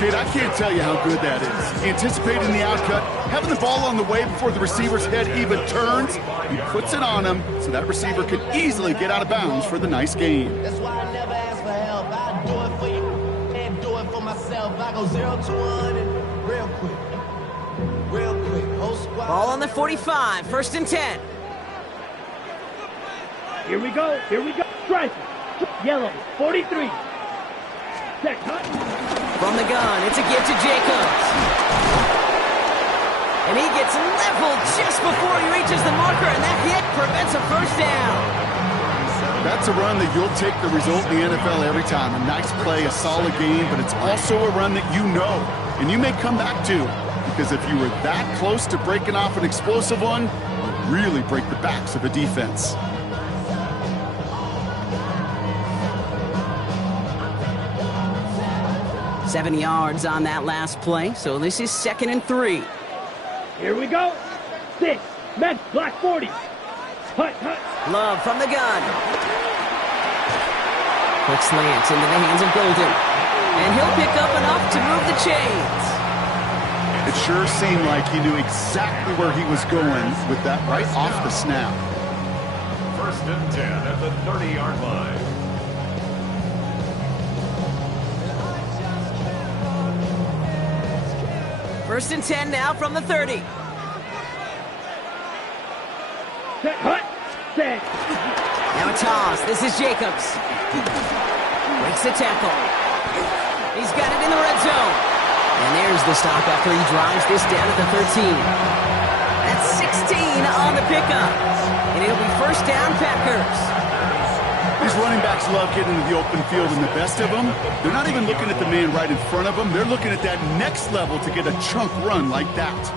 Kate, I can't tell you how good that is. Anticipating the outcut, having the ball on the way before the receiver's head even turns, he puts it on him so that receiver can easily get out of bounds for the nice gain. That's why I never ask for help. I do it for you and do it for myself. I go 0 to 100 real quick. Whole squad. Ball on the 45, 1st and 10. Here we go. Striker. Yellow, 43. Check, hut. From the gun, it's a give to Jacobs. And he gets leveled just before he reaches the marker, and that hit prevents a 1st down. That's a run that you'll take the result in the NFL every time. A nice play, a solid game, but it's also a run that you know, and you may come back to. Because if you were that close to breaking off an explosive one, you really break the backs of a defense. Seven yards on that last play, so this is 2nd and 3. Here we go. 6. Men, black 40. Hut. Love from the gun. Quick slant into the hands of Golden. And he'll pick up enough to move the chains. It sure seemed like he knew exactly where he was going with that right off the snap. 1st and 10 at the 30-yard line. First and 10 now from the 30. Check, hut. Set. Now a toss. This is Jacobs. Breaks the tackle. He's got it in the red zone. And there's the stop after he drives this down at the 13. That's 16 on the pickup. And it'll be 1st down, Packers. These running backs love getting into the open field, and the best of them, they're not even looking at the man right in front of them. They're looking at that next level to get a chunk run like that.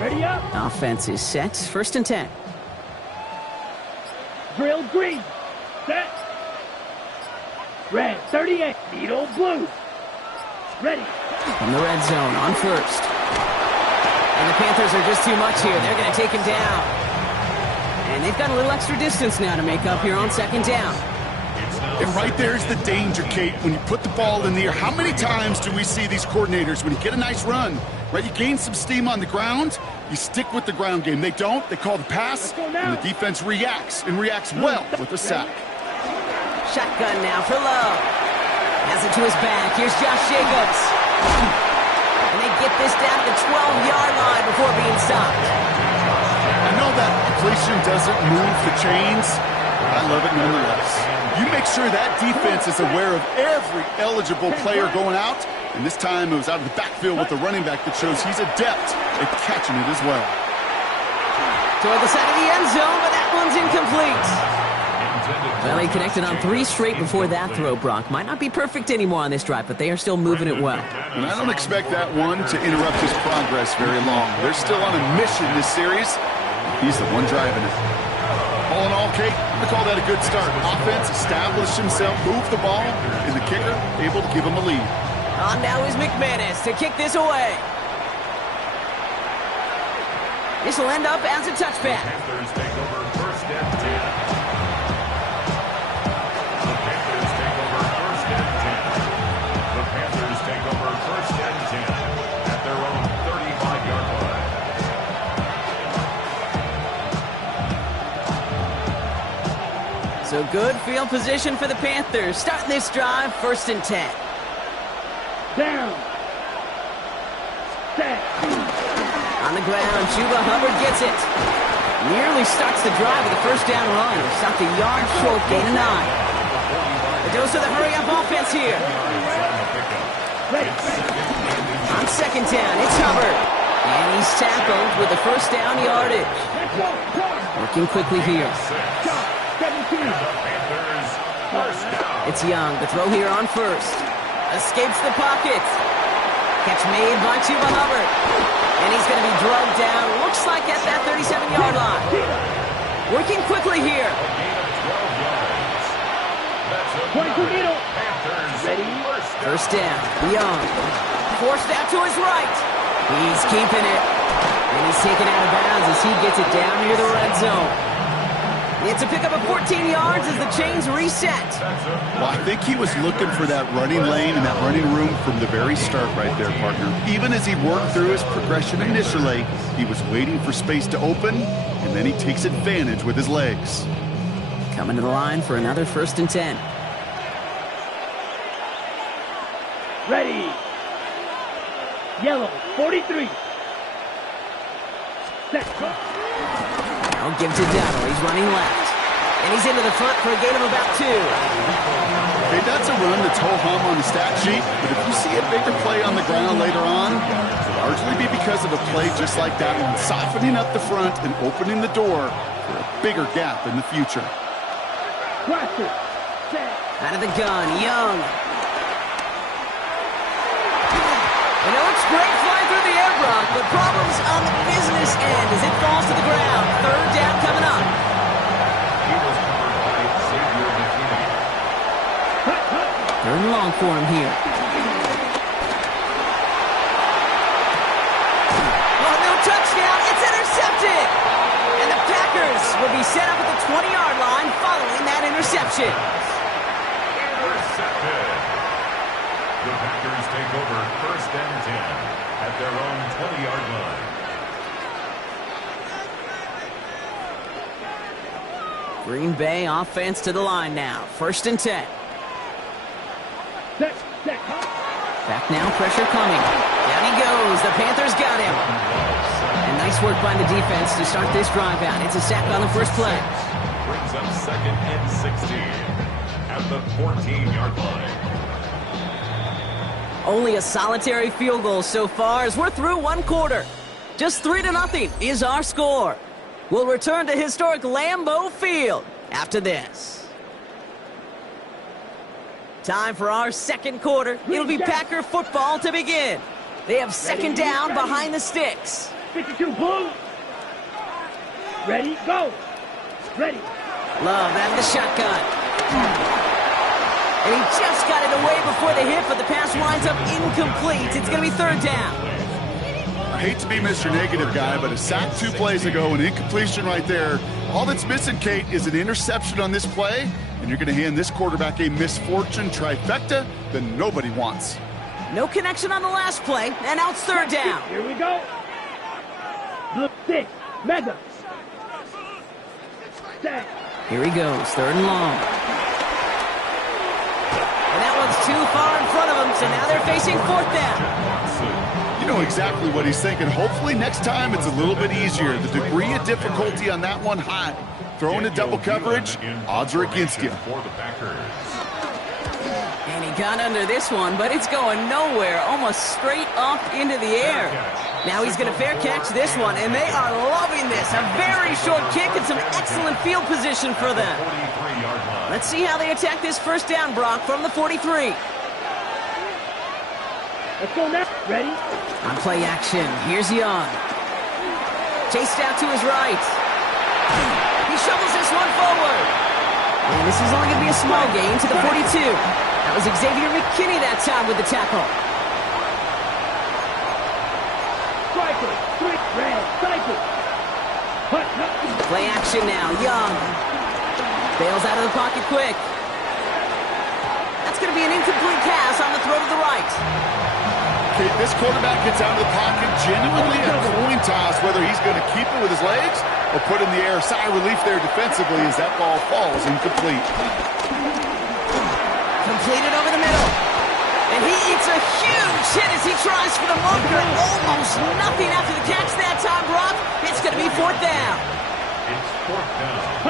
Ready up. Offense is set. 1st and 10. Drill green. Set. Red, 38. Needle blue. Ready. From the red zone on 1st. And the Panthers are just too much here. They're going to take him down. And they've got a little extra distance now to make up here on 2nd down. And right there's the danger, Kate, when you put the ball in the air. How many times do we see these coordinators, when you get a nice run, right, you gain some steam on the ground, you stick with the ground game. They don't. They call the pass, and the defense reacts, and reacts well with a sack. Shotgun now for Love. Has it to his back. Here's Josh Jacobs. And they get this down to the 12-yard line before being stopped. I know that completion doesn't move the chains, but I love it nonetheless. You make sure that defense is aware of every eligible player going out, and this time it was out of the backfield with the running back that shows he's adept at catching it as well. Toward the side of the end zone, but that one's incomplete. Well, he connected on 3 straight before that throw, Brock. Might not be perfect anymore on this drive, but they are still moving it well. And I don't expect that one to interrupt his progress very long. They're still on a mission this series. He's the one driving it. All in all, Kate, I call that a good start. Offense established himself, moved the ball, and the kicker able to give him a lead. On now is McManus to kick this away. This will end up as a touchback. Panthers take over 1st and 10. The Panthers take over 1st and 10. The Panthers take over 1st and 10 at their own 35-yard line. So good field position for the Panthers. Starting this drive, 1st and 10. Down. Set. On the ground, Chuba Hubbard gets it. Nearly starts the drive with a 1st down run. Stopped a yard short, gain of 9. A dose of the hurry-up offense here. On 2nd down, it's Hubbard. And he's tackled with a 1st down yardage. Working quickly here. It's Young. The throw here on 1st. Escapes the pocket. Catch made by Chuba Hubbard. And he's going to be drugged down. Looks like at that 37-yard line. Working quickly here. 22 middle. Ready. 1st down. Young. Forced out to his right. He's keeping it. And he's taken out of bounds as he gets it down near the red zone. It's a pickup of 14 yards as the chains reset. Well, I think he was looking for that running lane and that running room from the very start right there, partner. Even as he worked through his progression initially, he was waiting for space to open, and then he takes advantage with his legs. Coming to the line for another 1st and 10. Ready. Yellow, 43. Set. Now give to Dowdle. He's running left. And he's into the front for a gain of about 2. Okay, that's a run that's ho-hum on the stat sheet, but if you see a bigger play on the ground later on, it'll largely be because of a play just like that one, softening up the front and opening the door for a bigger gap in the future. Out of the gun, Young. And it looks great flying through the air, Brock, but problems on the business end as it falls to the ground. 3rd down coming up. Third and long for him here. Oh, no touchdown. It's intercepted. And the Packers will be set up at the 20-yard line following that interception. Intercepted. The Packers take over 1st and 10 at their own 20-yard line. Green Bay offense to the line now. 1st and 10. Back now, pressure coming. Down he goes. The Panthers got him. And nice work by the defense to start this drive out. It's a sack on the 1st play. Brings up 2nd and 16 at the 14-yard line. Only a solitary field goal so far as we're through 1 quarter. Just 3-0 is our score. We'll return to historic Lambeau Field after this. Time for our 2nd quarter. It'll be Packer football to begin. They have 2nd down behind the sticks. 52 blue. Ready, go. Ready. Love out of the shotgun. And he just got it away before the hit, but the pass winds up incomplete. It's going to be 3rd down. I hate to be Mr. Negative guy, but a sack 2 plays ago, an incompletion right there. All that's missing, Kate, is an interception on this play, and you're going to hand this quarterback a misfortune trifecta that nobody wants. No connection on the last play, and now it's 3rd down. Here we go. Blue 6, mega. Set. Here he goes, 3rd and long. And that one's too far in front of him, so now they're facing 4th down. You know exactly what he's thinking. Hopefully next time it's a little bit easier. The degree of difficulty on that one high. Throwing a double coverage, odds are against you. And he got under this one, but it's going nowhere, almost straight up into the air. Now he's going to fair catch this one, and they are loving this. A very short kick and some excellent field position for them. Let's see how they attack this 1st down, Brock, from the 43. Let's go now. Ready? On play action, here's Young. Chased out to his right. He shovels this one forward. And this is only going to be a small gain to the 42. That was Xavier McKinney that time with the tackle. Striker, 3, red, cycle. Play action now, Young. Bails out of the pocket quick. That's going to be an incomplete pass on the throw to the right. Okay, this quarterback gets out of the pocket, genuinely a coin toss whether he's going to keep it with his legs or put in the air. Sigh of relief there defensively as that ball falls incomplete. Completed over the middle. And he eats a huge hit as he tries for the marker. Almost nothing after the catch that time, Brock. It's going to be fourth down. It's fourth down.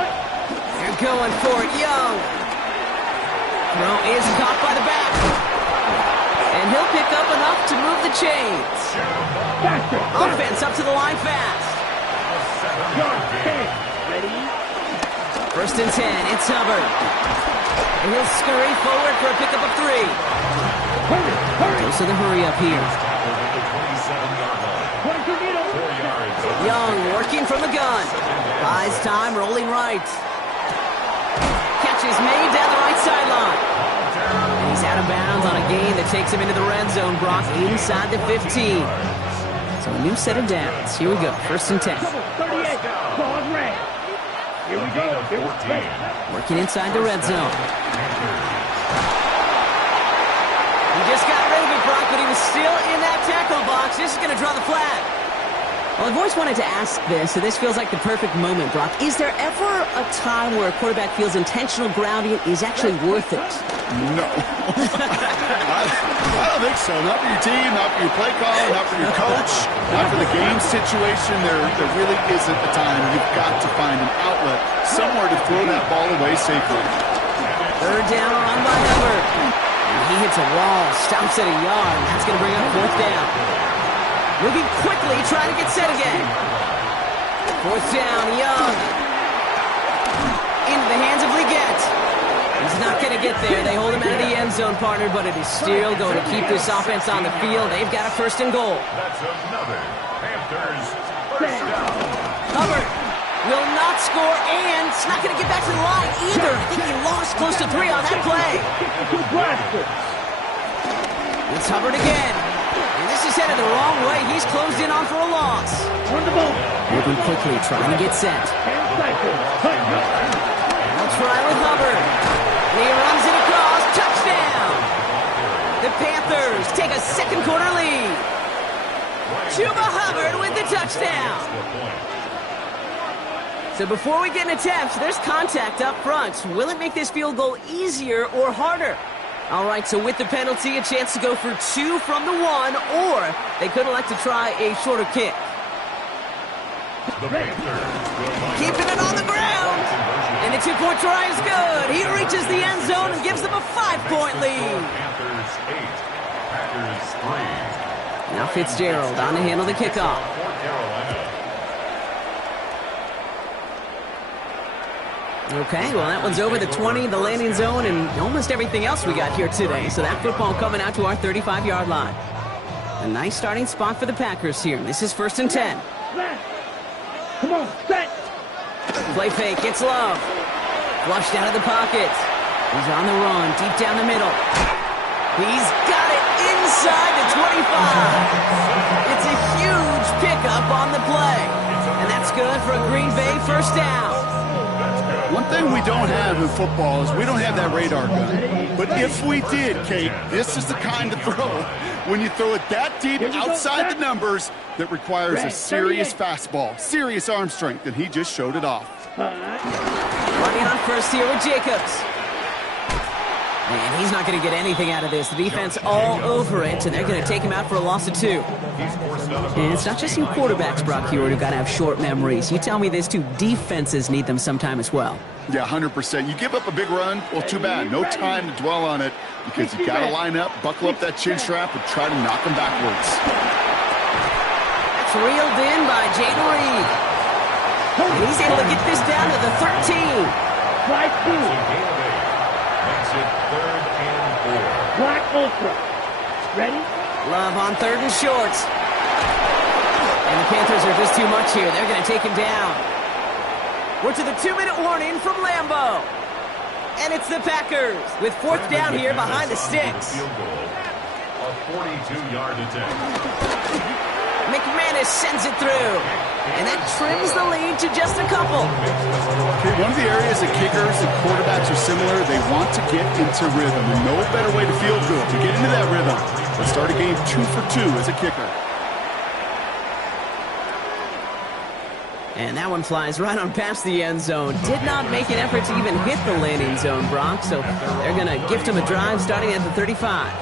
They're going for it. Young. Throw is caught by the back. And he'll pick up enough to move the chains. Offense up to the line fast. Ready? First and 10. It's Hubbard. And he'll scurry forward for a pickup of 3. Hurry! Goes to the hurry up here. Young working from the gun. Buys time, rolling right. Catch is made down the right sideline. And he's out of bounds on a gain that takes him into the red zone, Brock, inside the 15. So a new set of downs. Here we go, first and 10. 38. Ball red. Here we go. Here we go. Working inside the red zone. He just got rid of it, Brock, but he was still in that tackle box. This is going to draw the flag. Well, I've always wanted to ask this, so this feels like the perfect moment, Brock. Is there ever a time where a quarterback feels intentional grounding is actually worth it? No. I don't think so. Not for your team, not for your play caller, not for your coach, not for the game situation. There really isn't a time. You've got to find an outlet, somewhere to throw that ball away safely. Third down run by Hubbard. And he hits a wall, stops at a yard. That's going to bring up fourth down. Moving quickly, trying to get set again. Fourth down, Young. Into the hands of Leggett. He's not going to get there. They hold him out of the end zone, partner, but it is still going to keep this offense on the field. They've got a first and goal. That's another Panthers first down. Hubbard will not score, and it's not going to get back to the line either. I think he lost close to 3 on that play. It's Hubbard again. And this is headed the wrong way. He's closed in on for a loss. Moving quickly, trying to get set. They'll try with Hubbard. He runs it across. Touchdown! The Panthers take a second quarter lead. Chuba Hubbard with the touchdown. So before we get an attempt, there's contact up front. Will it make this field goal easier or harder? All right, so with the penalty, a chance to go for 2 from the 1, or they could elect to try a shorter kick. Keeping it on the ground. And the 2-point try is good. He reaches the end zone and gives them a 5-point lead. Panthers 8, Packers 3. Now Fitzgerald on to handle the kickoff. Okay, well, that one's over the 20, the landing zone, and almost everything else we got here today. So that football coming out to our 35-yard line. A nice starting spot for the Packers here. This is first and 10. Come on, set. Play fake, it's Love. Flushed out of the pocket. He's on the run, deep down the middle. He's got it inside the 25. It's a huge pickup on the play. And that's good for a Green Bay first down. One thing we don't have in football is we don't have that radar gun. But if we did, Kate, this is the kind of throw when you throw it that deep outside the numbers that requires a serious fastball, serious arm strength, and he just showed it off. Running on first here with Jacobs. And he's not going to get anything out of this. The defense all over it, and they're going to take him out for a loss of 2. And it's not just you quarterbacks, Brock Hewitt, who've got to have short memories. You tell me this too, defenses need them sometime as well. Yeah, 100%. You give up a big run, well, too bad. No time to dwell on it because you got to line up, buckle up that chin strap, and try to knock them backwards. That's reeled in by Jaden Reed. And he's able to get this down to the 13. Slide 2. Makes it 3rd and 4. Black Ultra. Ready? Love on 3rd and short. And the Panthers are just too much here. They're going to take him down. We're to the 2-minute warning from Lambeau. And it's the Packers with 4th down here behind the sticks. Field goal. A 42-yard attempt. McManus sends it through. And that trims the lead to just a couple. Okay, one of the areas that kickers and quarterbacks are similar, they want to get into rhythm. And no better way to feel good, to get into that rhythm. Let's start a game 2 for 2 as a kicker. And that one flies right on past the end zone. Did not make an effort to even hit the landing zone, Brock. So they're going to gift him a drive starting at the 35.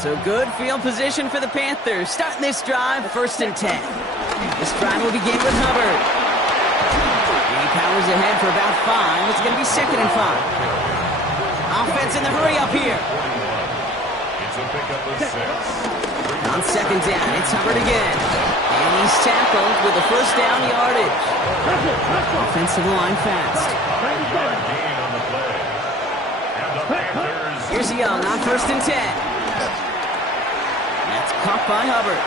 So good field position for the Panthers. Starting this drive, 1st and 10. This drive will begin with Hubbard. He powers ahead for about 5. It's going to be 2nd and 5. Offense in the hurry up here. It's a pickup of 6. On 2nd down, it's Hubbard again. And he's tackled with a 1st down yardage. Offensive line fast. Gain on the play. And the Panthers. Here's Young on 1st and 10. That's caught by Hubbard.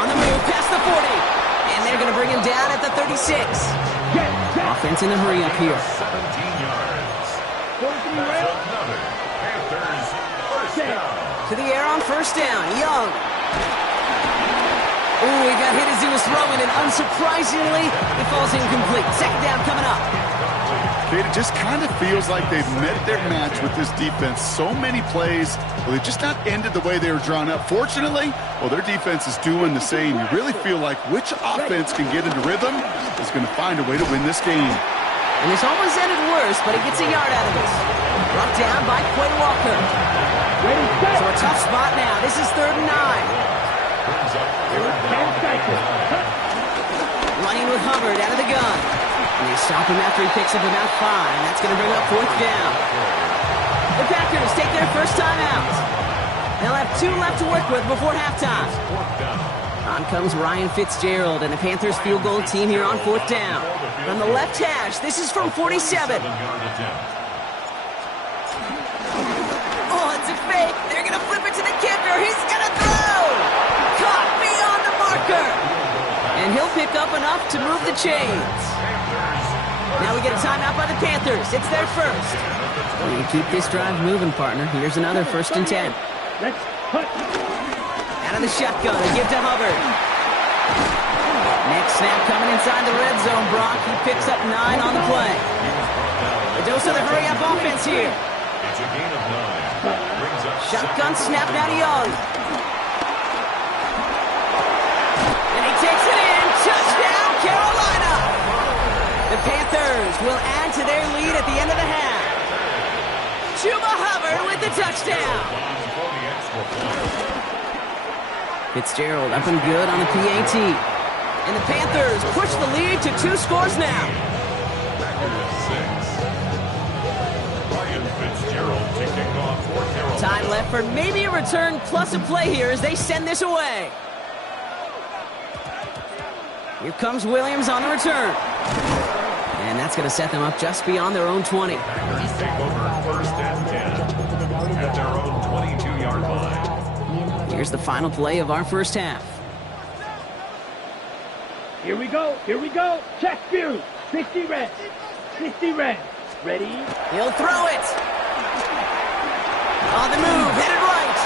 On the move, past the 40. And they're going to bring him down at the 36. Offense in the hurry up here. 17 yards. That's another Panthers 1st down. To the air on 1st down. Young. Ooh, he got hit as he was throwing, and unsurprisingly, it falls incomplete. 2nd down coming up. It just kind of feels like they've met their match with this defense. So many plays, well, they've just not ended the way they were drawn up. Fortunately, well, their defense is doing the same. You really feel like which offense can get into rhythm is going to find a way to win this game. And this almost ended worse, but he gets a yard out of this. Brought down by Quay Walker. So a tough spot now. This is 3rd and 9. Running with Hubbard out of the gun. And they stop him after he picks up about 5. That's going to bring up 4th down. The Packers take their first time out. They'll have 2 left to work with before halftime. On comes Ryan Fitzgerald and the Panthers field goal team here on 4th down. From the left hash, this is from 47. Oh, it's a fake. They're going to flip it to the kicker. He's going to throw. Caught beyond the marker. And he'll pick up enough to move the chains. Now we get a timeout by the Panthers. It's their first. Well, you keep this drive moving, partner. Here's another 1st and 10. Out of the shotgun, a give to Hubbard. Next snap coming inside the red zone, Brock. He picks up 9 on the play. A dose of the hurry-up offense here. It's a gain of 9. Brings up Shotgun snap now to Young. And he takes it in. Touchdown, Carolina. The Panthers will add to their lead at the end of the half. Chuba Hubbard with the touchdown. Fitzgerald up and good on the PAT. And the Panthers push the lead to 2 scores now. Ryan Fitzgerald to kick off for Carolina. Time left for maybe a return plus a play here as they send this away. Here comes Williams on the return. And that's going to set them up just beyond their own 20. Packers take over 1st and 10 at their own 22-yard line. Here's the final play of our first half. Here we go. Here we go. Check view. 60 red. 60 red. Ready? He'll throw it. On the move, headed right.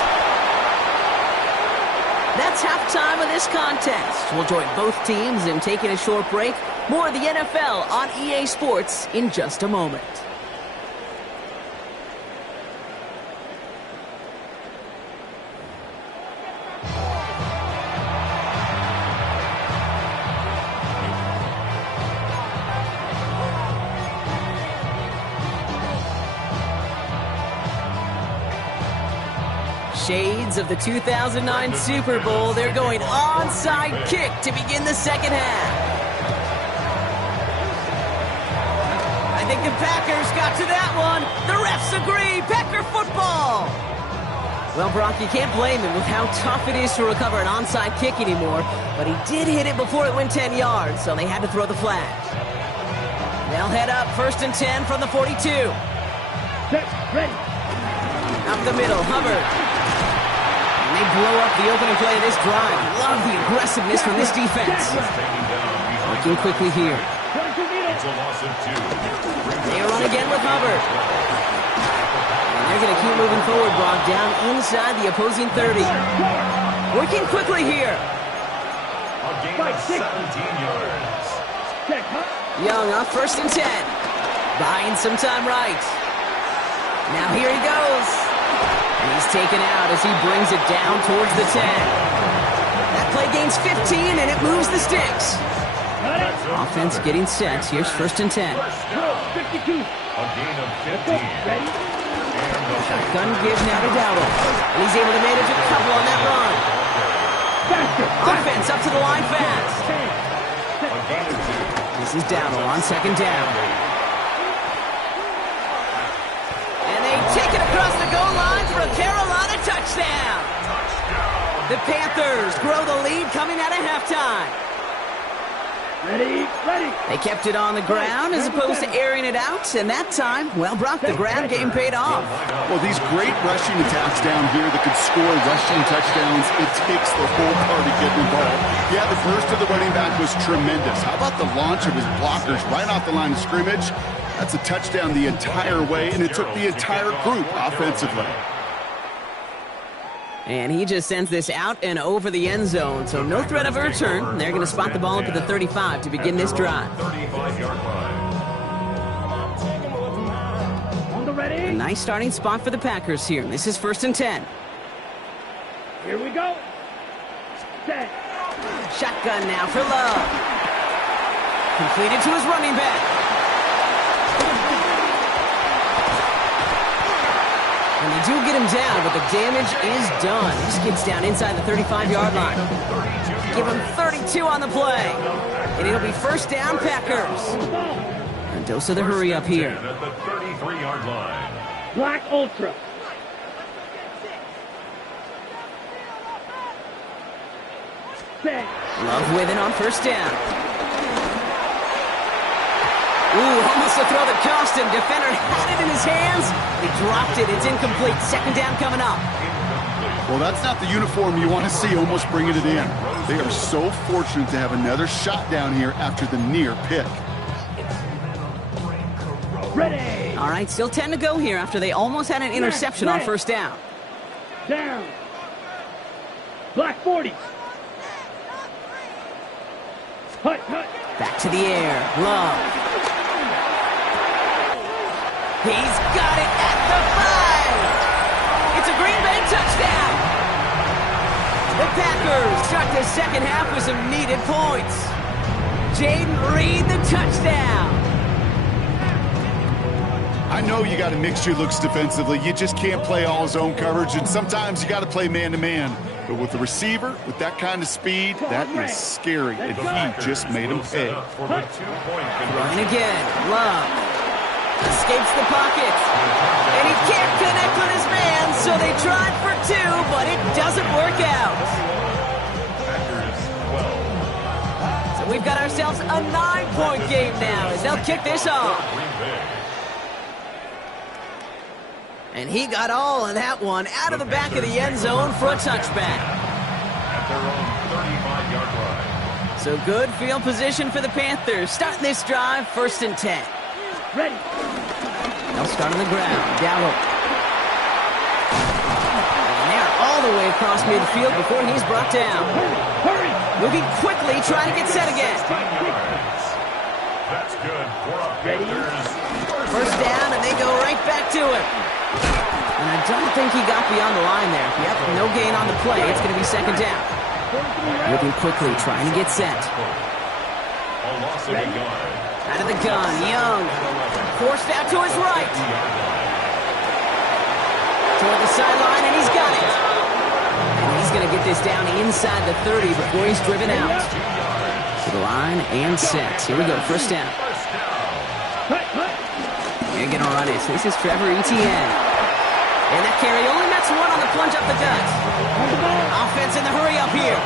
That's halftime of this contest. We'll join both teams in taking a short break. More of the NFL on EA Sports in just a moment. Shades of the 2009 Super Bowl. They're going onside kick to begin the second half. I think the Packers got to that one. The refs agree. Packer football. Well, Brock, you can't blame him with how tough it is to recover an onside kick anymore. But he did hit it before it went 10 yards, so they had to throw the flag. They'll head up 1st and 10 from the 42. Set. Ready. Up the middle, Hubbard. And they blow up the opening play of this drive. Love the aggressiveness from this defense. Working quickly here. It's a loss of 2. They run again with Hubbard. And they're going to keep moving forward, Brock, down inside the opposing 30. Working quickly here. A gain of 17 yards. Young off 1st and 10. Buying some time right. Now here he goes. And he's taken out as he brings it down towards the 10. That play gains 15 and it moves the sticks. Offense getting set. Here's 1st and 10. 52. A gain of 15. Ready? Shotgun give now to Dowdle. And he's able to manage a couple on that run. Faster. Offense up to the line fast. 10. A gain of 2. This is Dowdle on 2nd down. And they take it across the goal line for a Carolina touchdown. The Panthers grow the lead coming out of halftime. Ready? Ready. They kept it on the ground as opposed to airing it out, and that time, well, Brock, the ground game paid off. Well, these great rushing attacks down here that could score rushing touchdowns, it takes the whole party getting involved. Yeah, the burst of the running back was tremendous. How about the launch of his blockers right off the line of scrimmage? That's a touchdown the entire way, and it took the entire group offensively. And he just sends this out and over the end zone, so no threat of a return. They're going to spot the ball up at the 35 to begin this drive. 35-yard line. On the A ready. nice starting spot for the Packers here. This is 1st and 10. Here we go. Set. Shotgun now for Love. Completed to his running back. And they do get him down, but the damage is done. He skids down inside the 35-yard line. Give him 32 on the play. And it'll be 1st down, Packers. And dose of the hurry up here. At the 33-yard line. Black Ultra. Set. Love with it on 1st down. Ooh, almost a throw that cost him. Defender had it in his hands. He dropped it. It's incomplete. 2nd down coming up. Well, that's not the uniform you want to see almost bringing it in. They are so fortunate to have another shot down here after the near pick. Ready. All right, still 10 to go here after they almost had an interception on 1st down. Down. Black 40. Hut, hut. Back to the air. Love. He's got it at the 5. It's a Green Bay touchdown. The Packers start the 2nd half with some needed points. Jaden Reed, the touchdown. I know you got to mix your looks defensively. You just can't play all zone coverage, and sometimes you got to play man-to-man. But with the receiver, with that kind of speed, that is scary, and he just made him pay. Running again. Love. Escapes the pocket. And he can't connect with his man, so they tried for 2, but it doesn't work out. So we've got ourselves a 9-point game now as they'll kick this off. And he got all of that one out of the back of the end zone for a touchback. At their own 35-yard line. So good field position for the Panthers. Starting this drive, 1st and 10. Ready. They'll start on the ground. Dowdle. And they're all the way across midfield before he's brought down. Hurry. Moving quickly, trying to get set again. That's good for a Panthers. 1st down, and they go right back to it. And I don't think he got beyond the line there. Yep, no gain on the play. It's going to be 2nd down. Moving quickly, trying to get set. A loss of a yard. Out of the gun, Young. Forced out to his right. Toward the sideline, and he's got it. And he's going to get this down inside the 30 before he's driven out. To the line and set. Here we go, 1st down. They're going to run it. This is Trevor Etienne. And that carry only nets 1 on the plunge up the gut. Offense in the hurry up here.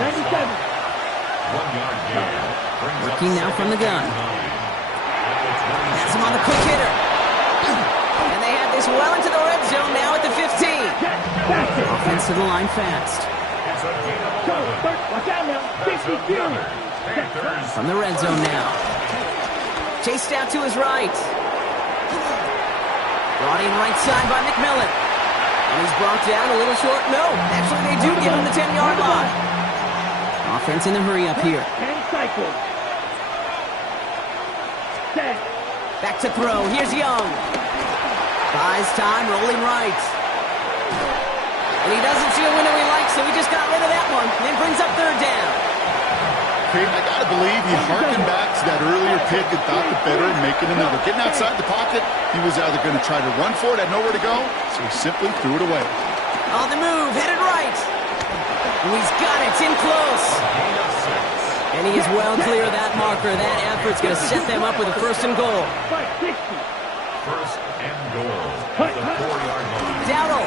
97. 1 yard gain. Working now from the gun. Has him on the quick hitter. And they have this well into the red zone now at the 15. Offense to the line fast. Go. Watch out now. 50 feeling. From the red zone now. Chased out to his right. Brought in right side by McMillan. And he's brought down a little short. No, actually they do give him the 10-yard line. Offense in the hurry up here. 10 cycles. Set. Back to throw. Here's Young. Buys time, rolling right. And he doesn't see a window he likes, so he just got rid of that one. And then brings up 3rd down. Pete, I got to believe he harkened back to that earlier pick and thought the better of making another. Getting outside the pocket, he was either going to try to run for it, had nowhere to go, so he simply threw it away. On the move, headed right. Oh, he's got it, it's in close. And he is well clear of that marker. That effort's going to set them up with a first and goal. First and goal at the 4-yard line. Dowdle.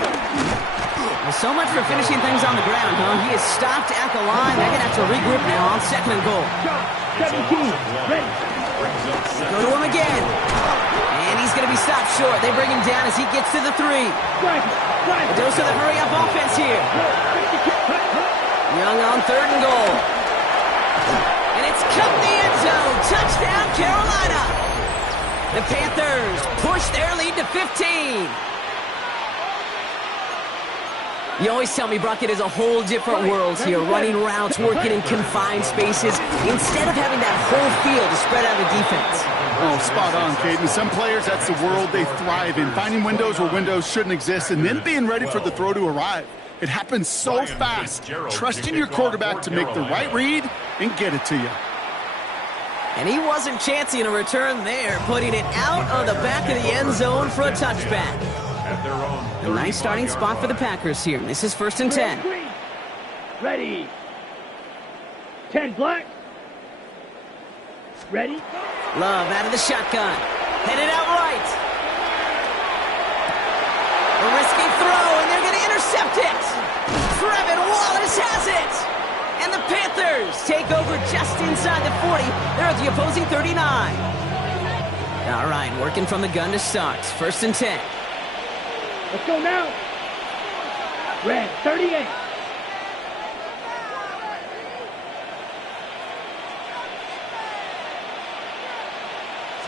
Well, so much for finishing things on the ground, huh? He is stopped at the line. They're going to have to regroup now on second and goal. 17, ready. Go to him again. And he's going to be stopped short. They bring him down as he gets to the 3. A dose of the hurry-up offense here. Young on third and goal. And it's cut the end zone. Touchdown, Carolina. The Panthers push their lead to 15. You always tell me, Brock, it is a whole different world here. Running routes, working in confined spaces, instead of having that whole field to spread out a defense. Oh, spot on, Caden. Some players, that's the world they thrive in. Finding windows where windows shouldn't exist and then being ready for the throw to arrive. It happens so fast. Trusting your quarterback to make the right read and get it to you. And he wasn't chancing a return there, putting it out on the back of the end zone for a touchback. A nice starting spot for the Packers here. This is first and 10. Ready. 10 black. Ready. Love out of the shotgun. Headed out right. A risky throw, and they're going to intercept it. Trevin Wallace has it. And the Panthers take over just inside the 40. They're at the opposing 39. All right, working from the gun to start. First and 10. Let's go now. Red, 38.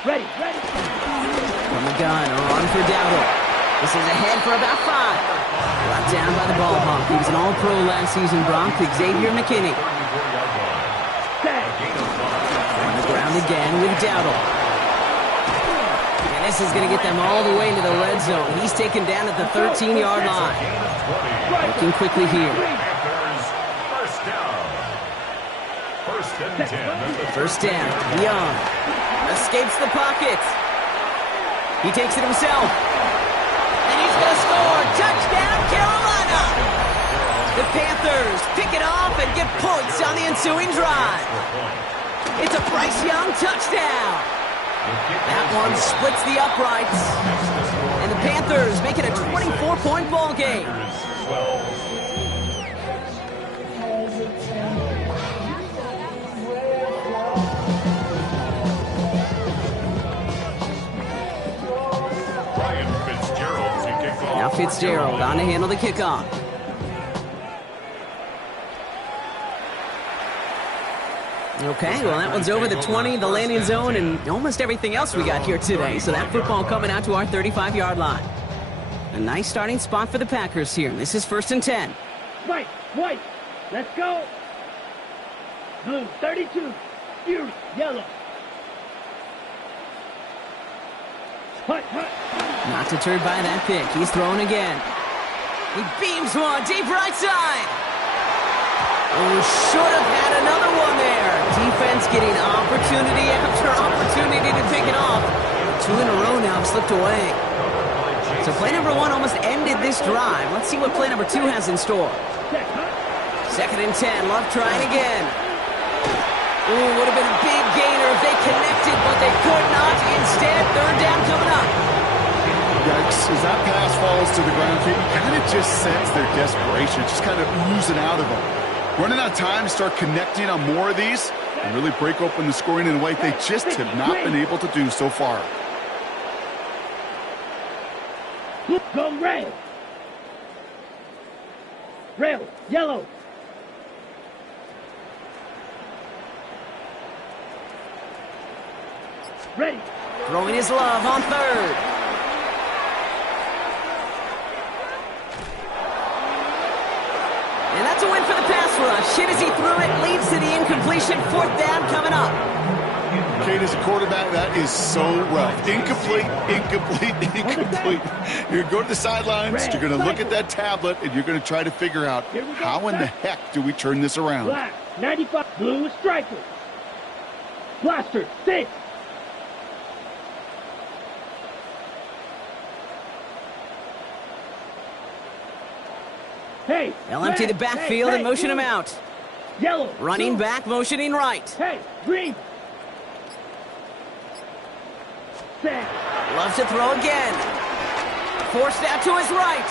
Ready. From the gun, on for Dowdle. This is ahead for about 5. Brought down by the ball hawk. He was an all-pro last season, Brock. Xavier McKinney. On the ground again with Dowdle. And this is going to get them all the way into the red zone. He's taken down at the 13-yard line. Looking quickly here. First down. Young escapes the pocket. He takes it himself. And he's going to score. Touchdown, Carolina. The Panthers pick it off and get points on the ensuing drive. It's a Bryce Young touchdown. That one splits the uprights. And the Panthers make it a 24-point ball game. Now Fitzgerald on to handle the kickoff. Okay, well, that one's over the 20, the landing zone, and almost everything else we got here today. So that football coming out to our 35-yard line. A nice starting spot for the Packers here. This is first and 10. White, let's go. Blue, 32. Fury, yellow. Hut. Not deterred by that pick. He's throwing again. He beams one deep right side. Oh, should have had another one there. Defense getting opportunity after opportunity to pick it off. 2 in a row now have slipped away. So play number 1 almost ended this drive. Let's see what play number 2 has in store. Second and 10. Love trying again. Ooh, would have been a big gainer if they connected, but they could not. Instead, third down coming up. Yikes, as that pass falls to the ground, you kind of just sense their desperation, just kind of oozing out of them. Running out of time to start connecting on more of these and really break open the scoring in a way they just have not been able to do so far. Go red. Red, yellow. Ready. Throwing his love on third. And that's a win for the pass rush. Hit as he threw it, leads to the incompletion. Fourth down coming up. Kate, as a quarterback, that is so rough. Incomplete. You're going to go to the sidelines, you're going to look at that tablet, and you're going to try to figure out how in the heck do we turn this around. Black, 95. Blue striker. Blaster, 6. Hey. They'll empty the backfield and motion him out. Yellow. Running blue. back, motioning right. Hey, green. Set. Loves to throw again. Forced out to his right.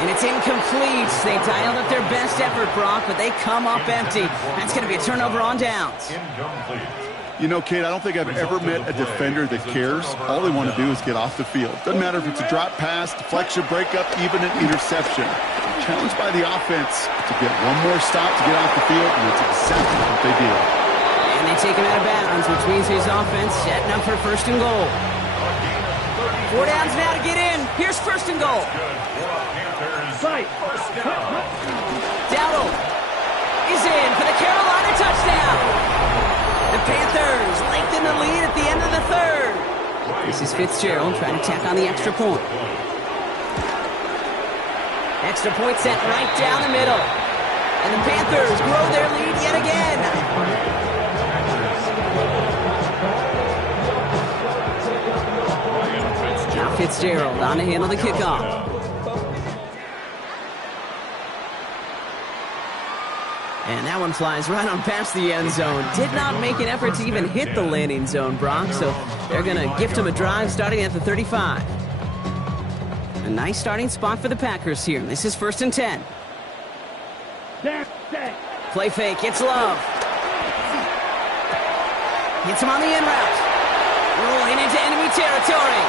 And it's incomplete. They dialed up their best effort, Brock, but they come up empty. That's going to be a turnover on downs. Incomplete. You know, Kate, I don't think I've ever met a defender that cares. All they want to do is get off the field. Doesn't matter if it's a drop pass, deflection, breakup, even an interception. Challenged by the offense to get one more stop to get off the field, and that's exactly what they did. And they take him out of bounds, which means his offense setting up for first and goal. 4 downs now to get in. Here's first and goal. Fight. Dowdle is in for the Carolina touchdown. The Panthers lengthen the lead at the end of the third. This is Fitzgerald trying to tack on the extra point. Extra point set right down the middle. And the Panthers grow their lead yet again. Now Fitzgerald on to handle the kickoff. And that one flies right on past the end zone. Did not make an effort to even hit the landing zone, Brock, so they're going to gift him a drive starting at the 35. A nice starting spot for the Packers here. This is 1st and 10. Play fake, it's Love. Hits him on the in route. Rolling into enemy territory.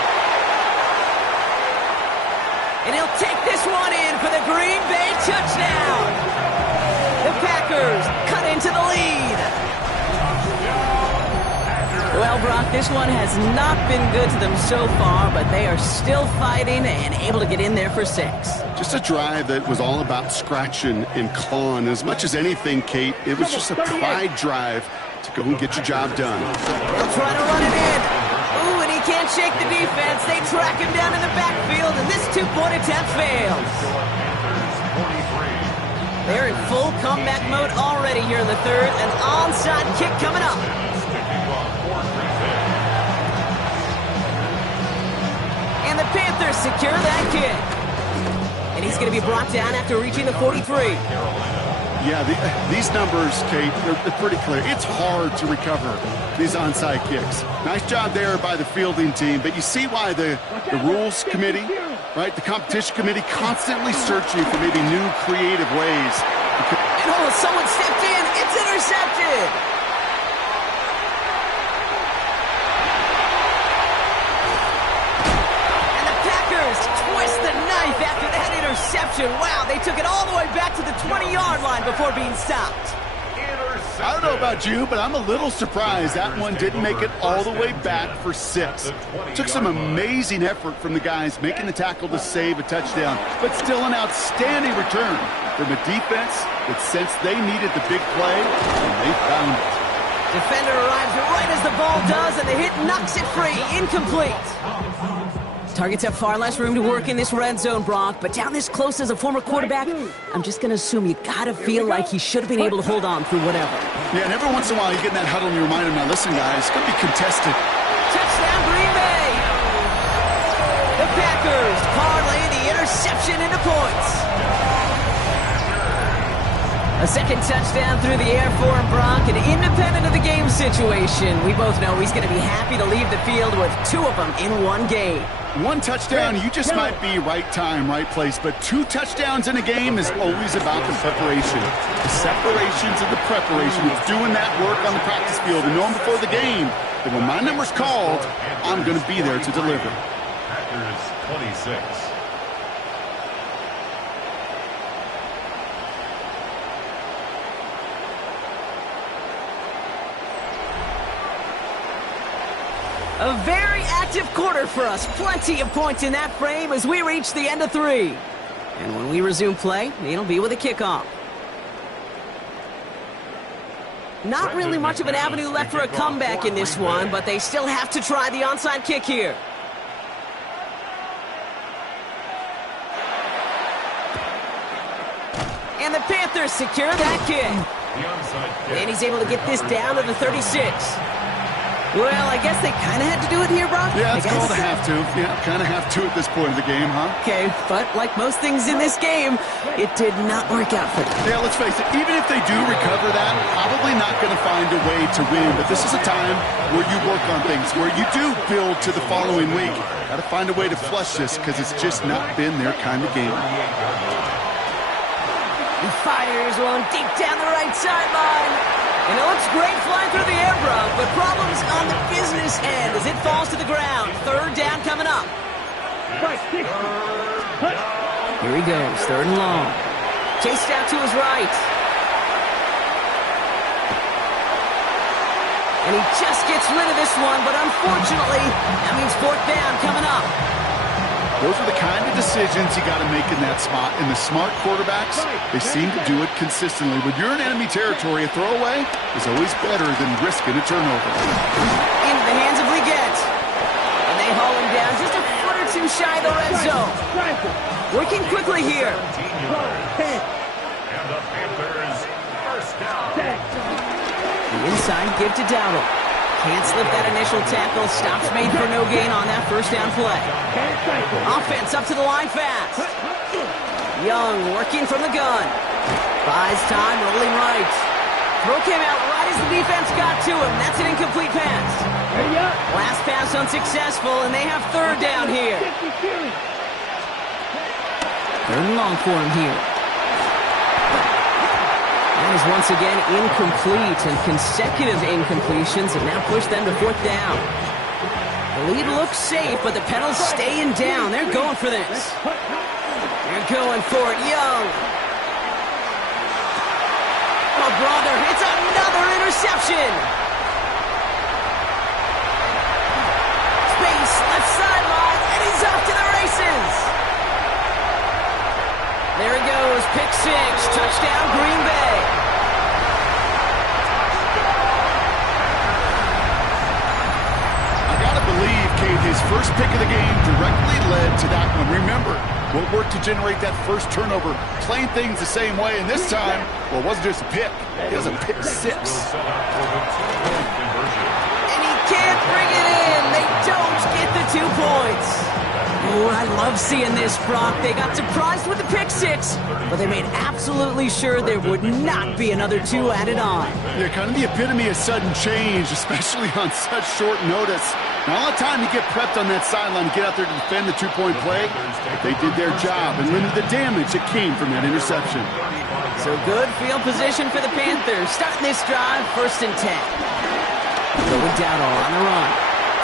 And he'll take this one in for the Green Bay touchdown. The Packers cut into the lead. Well, Brock, this one has not been good to them so far, but they are still fighting and able to get in there for 6. Just a drive that was all about scratching and clawing. As much as anything, Kate, it was just a pride drive to go and get your job done. They'll try to run it in. Ooh, and he can't shake the defense. They track him down in the backfield, and this 2-point attempt fails. They're in full comeback mode already here in the third. An onside kick coming up. And the Panthers secure that kick. And he's going to be brought down after reaching the 43. Yeah, these numbers, Kate, they're pretty clear. It's hard to recover these onside kicks. Nice job there by the fielding team, but you see why the rules committee, right, the competition committee constantly searching for maybe new creative ways. And oh, someone stepped in. It's intercepted. And the Packers twist the knife after that interception. Wow, they took it all the way back to the 20-yard line before being stopped. I don't know about you, but I'm a little surprised that one didn't make it all the way back for 6. Took some amazing effort from the guys making the tackle to save a touchdown, but still an outstanding return from a defense that sensed they needed the big play, and they found it. Defender arrives right as the ball does, and the hit knocks it free. Incomplete. Targets have far less room to work in this red zone, Brock, but down this close as a former quarterback, I'm just going to assume you got to feel like he should have been able to hold on through whatever. Yeah, and every once in a while you get in that huddle and you remind him, now listen, guys, it's going to be contested. Touchdown, Green Bay! The Packers parlay the interception into points. A second touchdown through the air for him, Brock, and independent of the game situation, we both know he's going to be happy to leave the field with 2 of them in one game. One touchdown, you just might be right time, right place, but 2 touchdowns in a game is always about the preparation. The separations and the preparation, it's doing that work on the practice field and knowing before the game that when my number's called, I'm going to be there to deliver. Packers 26. A very active quarter for us. Plenty of points in that frame as we reach the end of 3. And when we resume play, it'll be with a kickoff. Not really much of an avenue left for a comeback in this one, but they still have to try the onside kick here. Panthers secure that kick. And he's able to get this down to the 36. Well, I guess they kind of had to do it here, Brock. Yeah, it's called a have to. Yeah, kind of have to at this point of the game, huh? Okay, but like most things in this game, it did not work out for them. Yeah, let's face it, even if they do recover that, probably not going to find a way to win. But this is a time where you work on things, where you do build to the following week. Got to find a way to flush this because it's just not been their kind of game. He fires one deep down the right sideline. And it looks great flying through the air, Brock, but problems on the business end as it falls to the ground. Third down coming up. Here he goes, third and long. Chased out to his right. And he just gets rid of this one, but unfortunately, that means fourth down coming up. Those are the kind of decisions you got to make in that spot. And the smart quarterbacks, they seem to do it consistently. When you're in enemy territory, a throwaway is always better than risking a turnover. Into the hands of Leggett. And they haul him down just a foot or two shy of the red zone. Working quickly here. And the Panthers first down. The inside give to Dowdle. Can't slip that initial tackle. Stops made for no gain on that first down play. Offense up to the line fast. Young working from the gun. Buys time, rolling right. Throw came out right as the defense got to him. That's an incomplete pass. Last pass unsuccessful, and they have third down here. Third and long for him here. That is once again incomplete, and consecutive incompletions have now pushed them to fourth down. The lead looks safe, but the Penals staying down. They're going for this. They're going for it. Young. Oh, brother, it's another interception. Space, left sideline, and he's off to the races. There he goes, pick six, touchdown Green Bay. I gotta believe, Kate, his first pick of the game directly led to that one. Remember, what worked to generate that first turnover, playing things the same way, and this time, well, it wasn't just a pick, it was a pick six. And he can't bring it in. They don't get the 2 points. Oh, I love seeing this, Brock. They got surprised with the pick six, but they made absolutely sure there would not be another 2 added on. Yeah, kind of the epitome of sudden change, especially on such short notice. Not a lot of time to get prepped on that sideline to get out there to defend the 2-point play, but they did their job and limited the damage that came from that interception. So good field position for the Panthers. Starting this drive, 1st and 10. Going down on the run.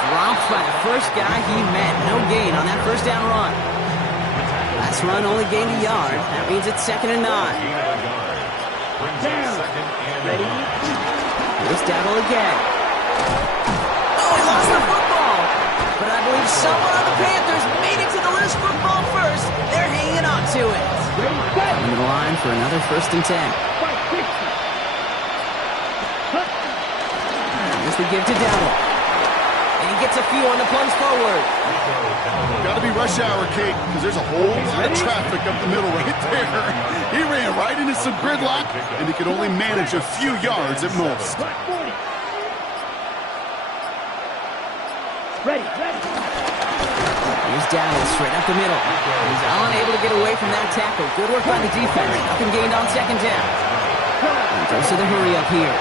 Dropped by the first guy he met. No gain on that first down run. Last run only gained a yard. That means it's 2nd and 9. Ready? Here's Dowdle again. Oh, he lost the football. But I believe someone on the Panthers made it to the loose football first. They're hanging on to it. Into the line for another 1st and 10. Here's the give to Dowdle. And he gets a few on the plunge forward. Got to be rush hour, Kate, because there's a whole lot of traffic up the middle right there. He ran right into some gridlock, and he could only manage a few yards at most. Ready. Here's Dowdle straight up the middle. He's unable to get away from that tackle. Good work by the defense. Nothing gained on 2nd down. And goes to the hurry up here.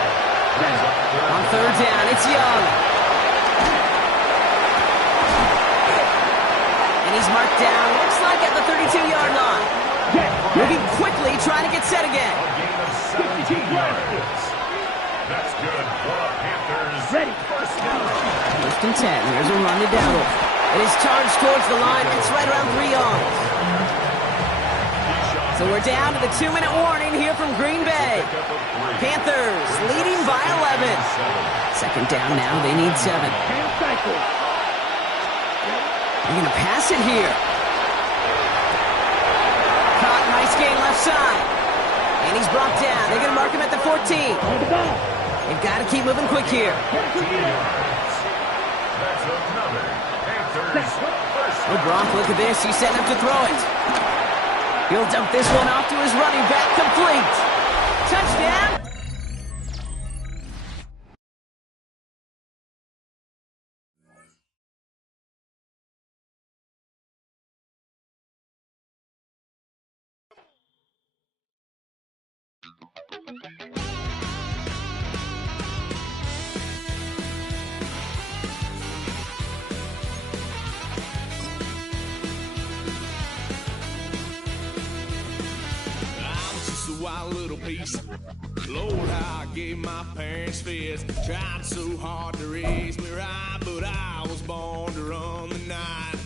On 3rd down, it's Young. And he's marked down, looks like at the 32-yard line. Moving quickly, trying to get set again. That's good for the Panthers. Ready. 1st and 10. Here's a run to Dowdle. It is charged towards the line. It's right around 3 yards. So we're down to the 2-minute warning here from Green Bay. Panthers leading by 11. 2nd down now. They need 7. They're going to pass it here. Caught, nice gain left side. And he's brought down. They're going to mark him at the 14. They've got to keep moving quick here. Oh, Brock, look at this. He's setting up to throw it. He'll dump this one off to his running back, complete. Touchdown! Wild little piece. Lord, how I gave my parents fist. Tried so hard to raise me right, but I was born to run the night.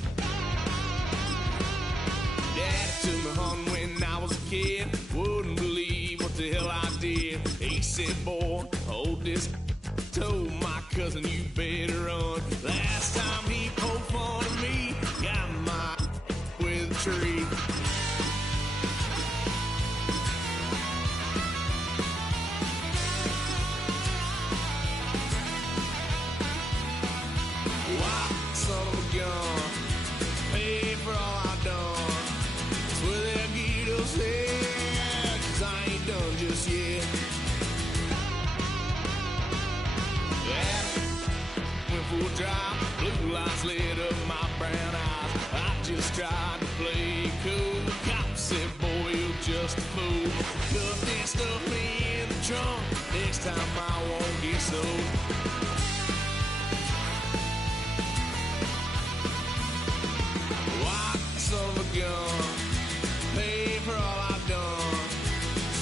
Daddy took me hunting when I was a kid. Wouldn't believe what the hell I did. He said, boy, hold this. Told my cousin, you better run. Last time he poked fun of me, got my with a tree. Son of a gun, pay for all I done. That's where they'll get us here, 'cause I ain't done just yet. Yeah, went for a drive, blue lights lit up my brown eyes. I just tried to play cool. Cop said, boy, you're just a fool. Cuffed and stuffed me in the trunk. Next time I won't get so. Son of a gun, pay for all I've done.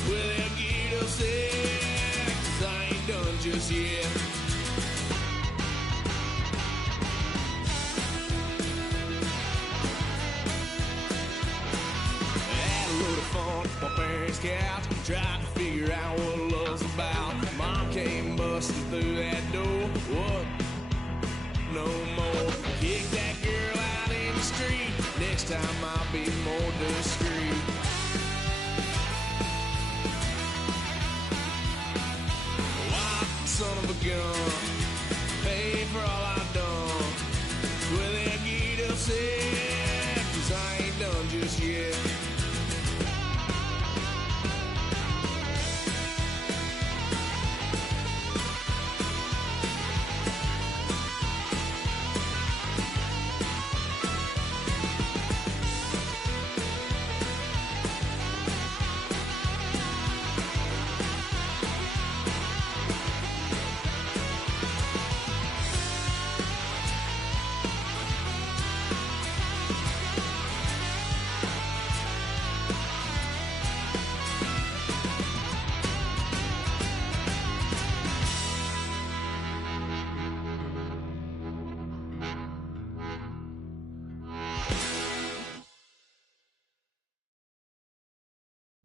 Swear they'll get us there, 'cause I ain't done just yet. Had a load of fun at my parents' couch, tried to figure out what love's about. Mom came busting through that door. What? No more. Kick that girl out in the street. Next time I'll be more discreet. Wild son of a gun, pay for all I've done. Well, they'll get us here, 'cause I ain't done just yet.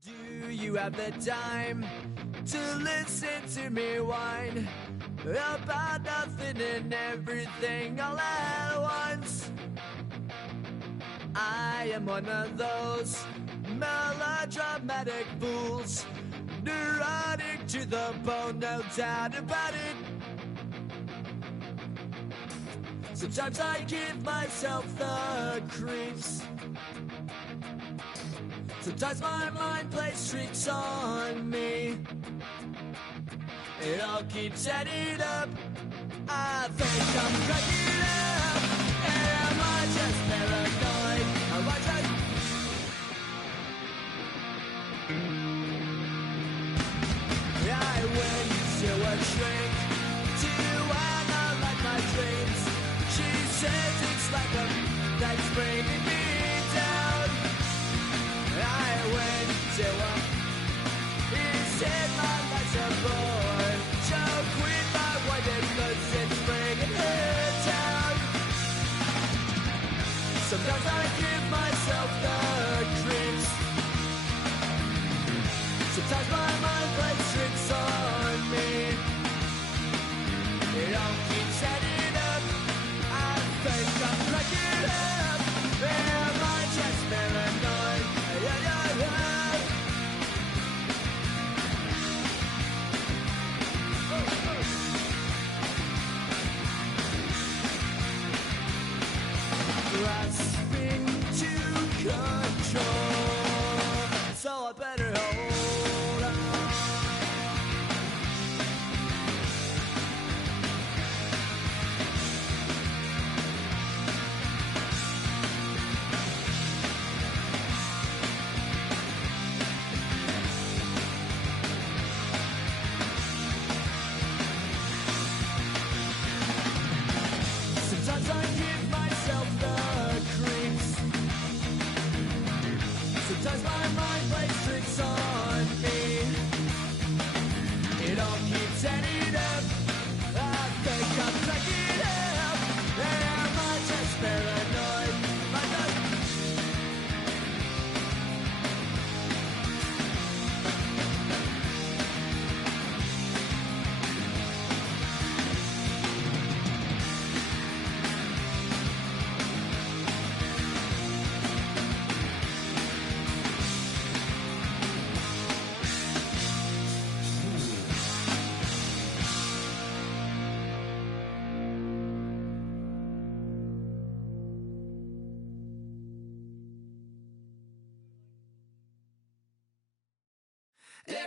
Do you have the time to listen to me whine about nothing and everything all at once? I am one of those melodramatic fools, neurotic to the bone, no doubt about it. Sometimes I give myself the creeps. Sometimes my mind plays tricks on me. It all keeps adding up. I think I'm cracking up. Am I just paranoid? Am I just... I went to a shrink to analyze my dreams. She says it's like a that's bringing me down. I went to a he said my life's a bore. So quit my wife because it's bringing her down. Sometimes I give myself the creeps. Sometimes my mind plays tricks on me. It all keeps adding up. I think I'm cracking up. Am I just paranoid? Yeah, yeah, yeah. Grasping to control, so I better hold on.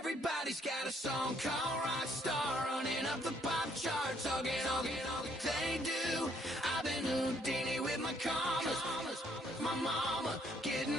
Everybody's got a song called Rockstar, running up the pop charts, all they do. I've been Houdini with my commas, my mama getting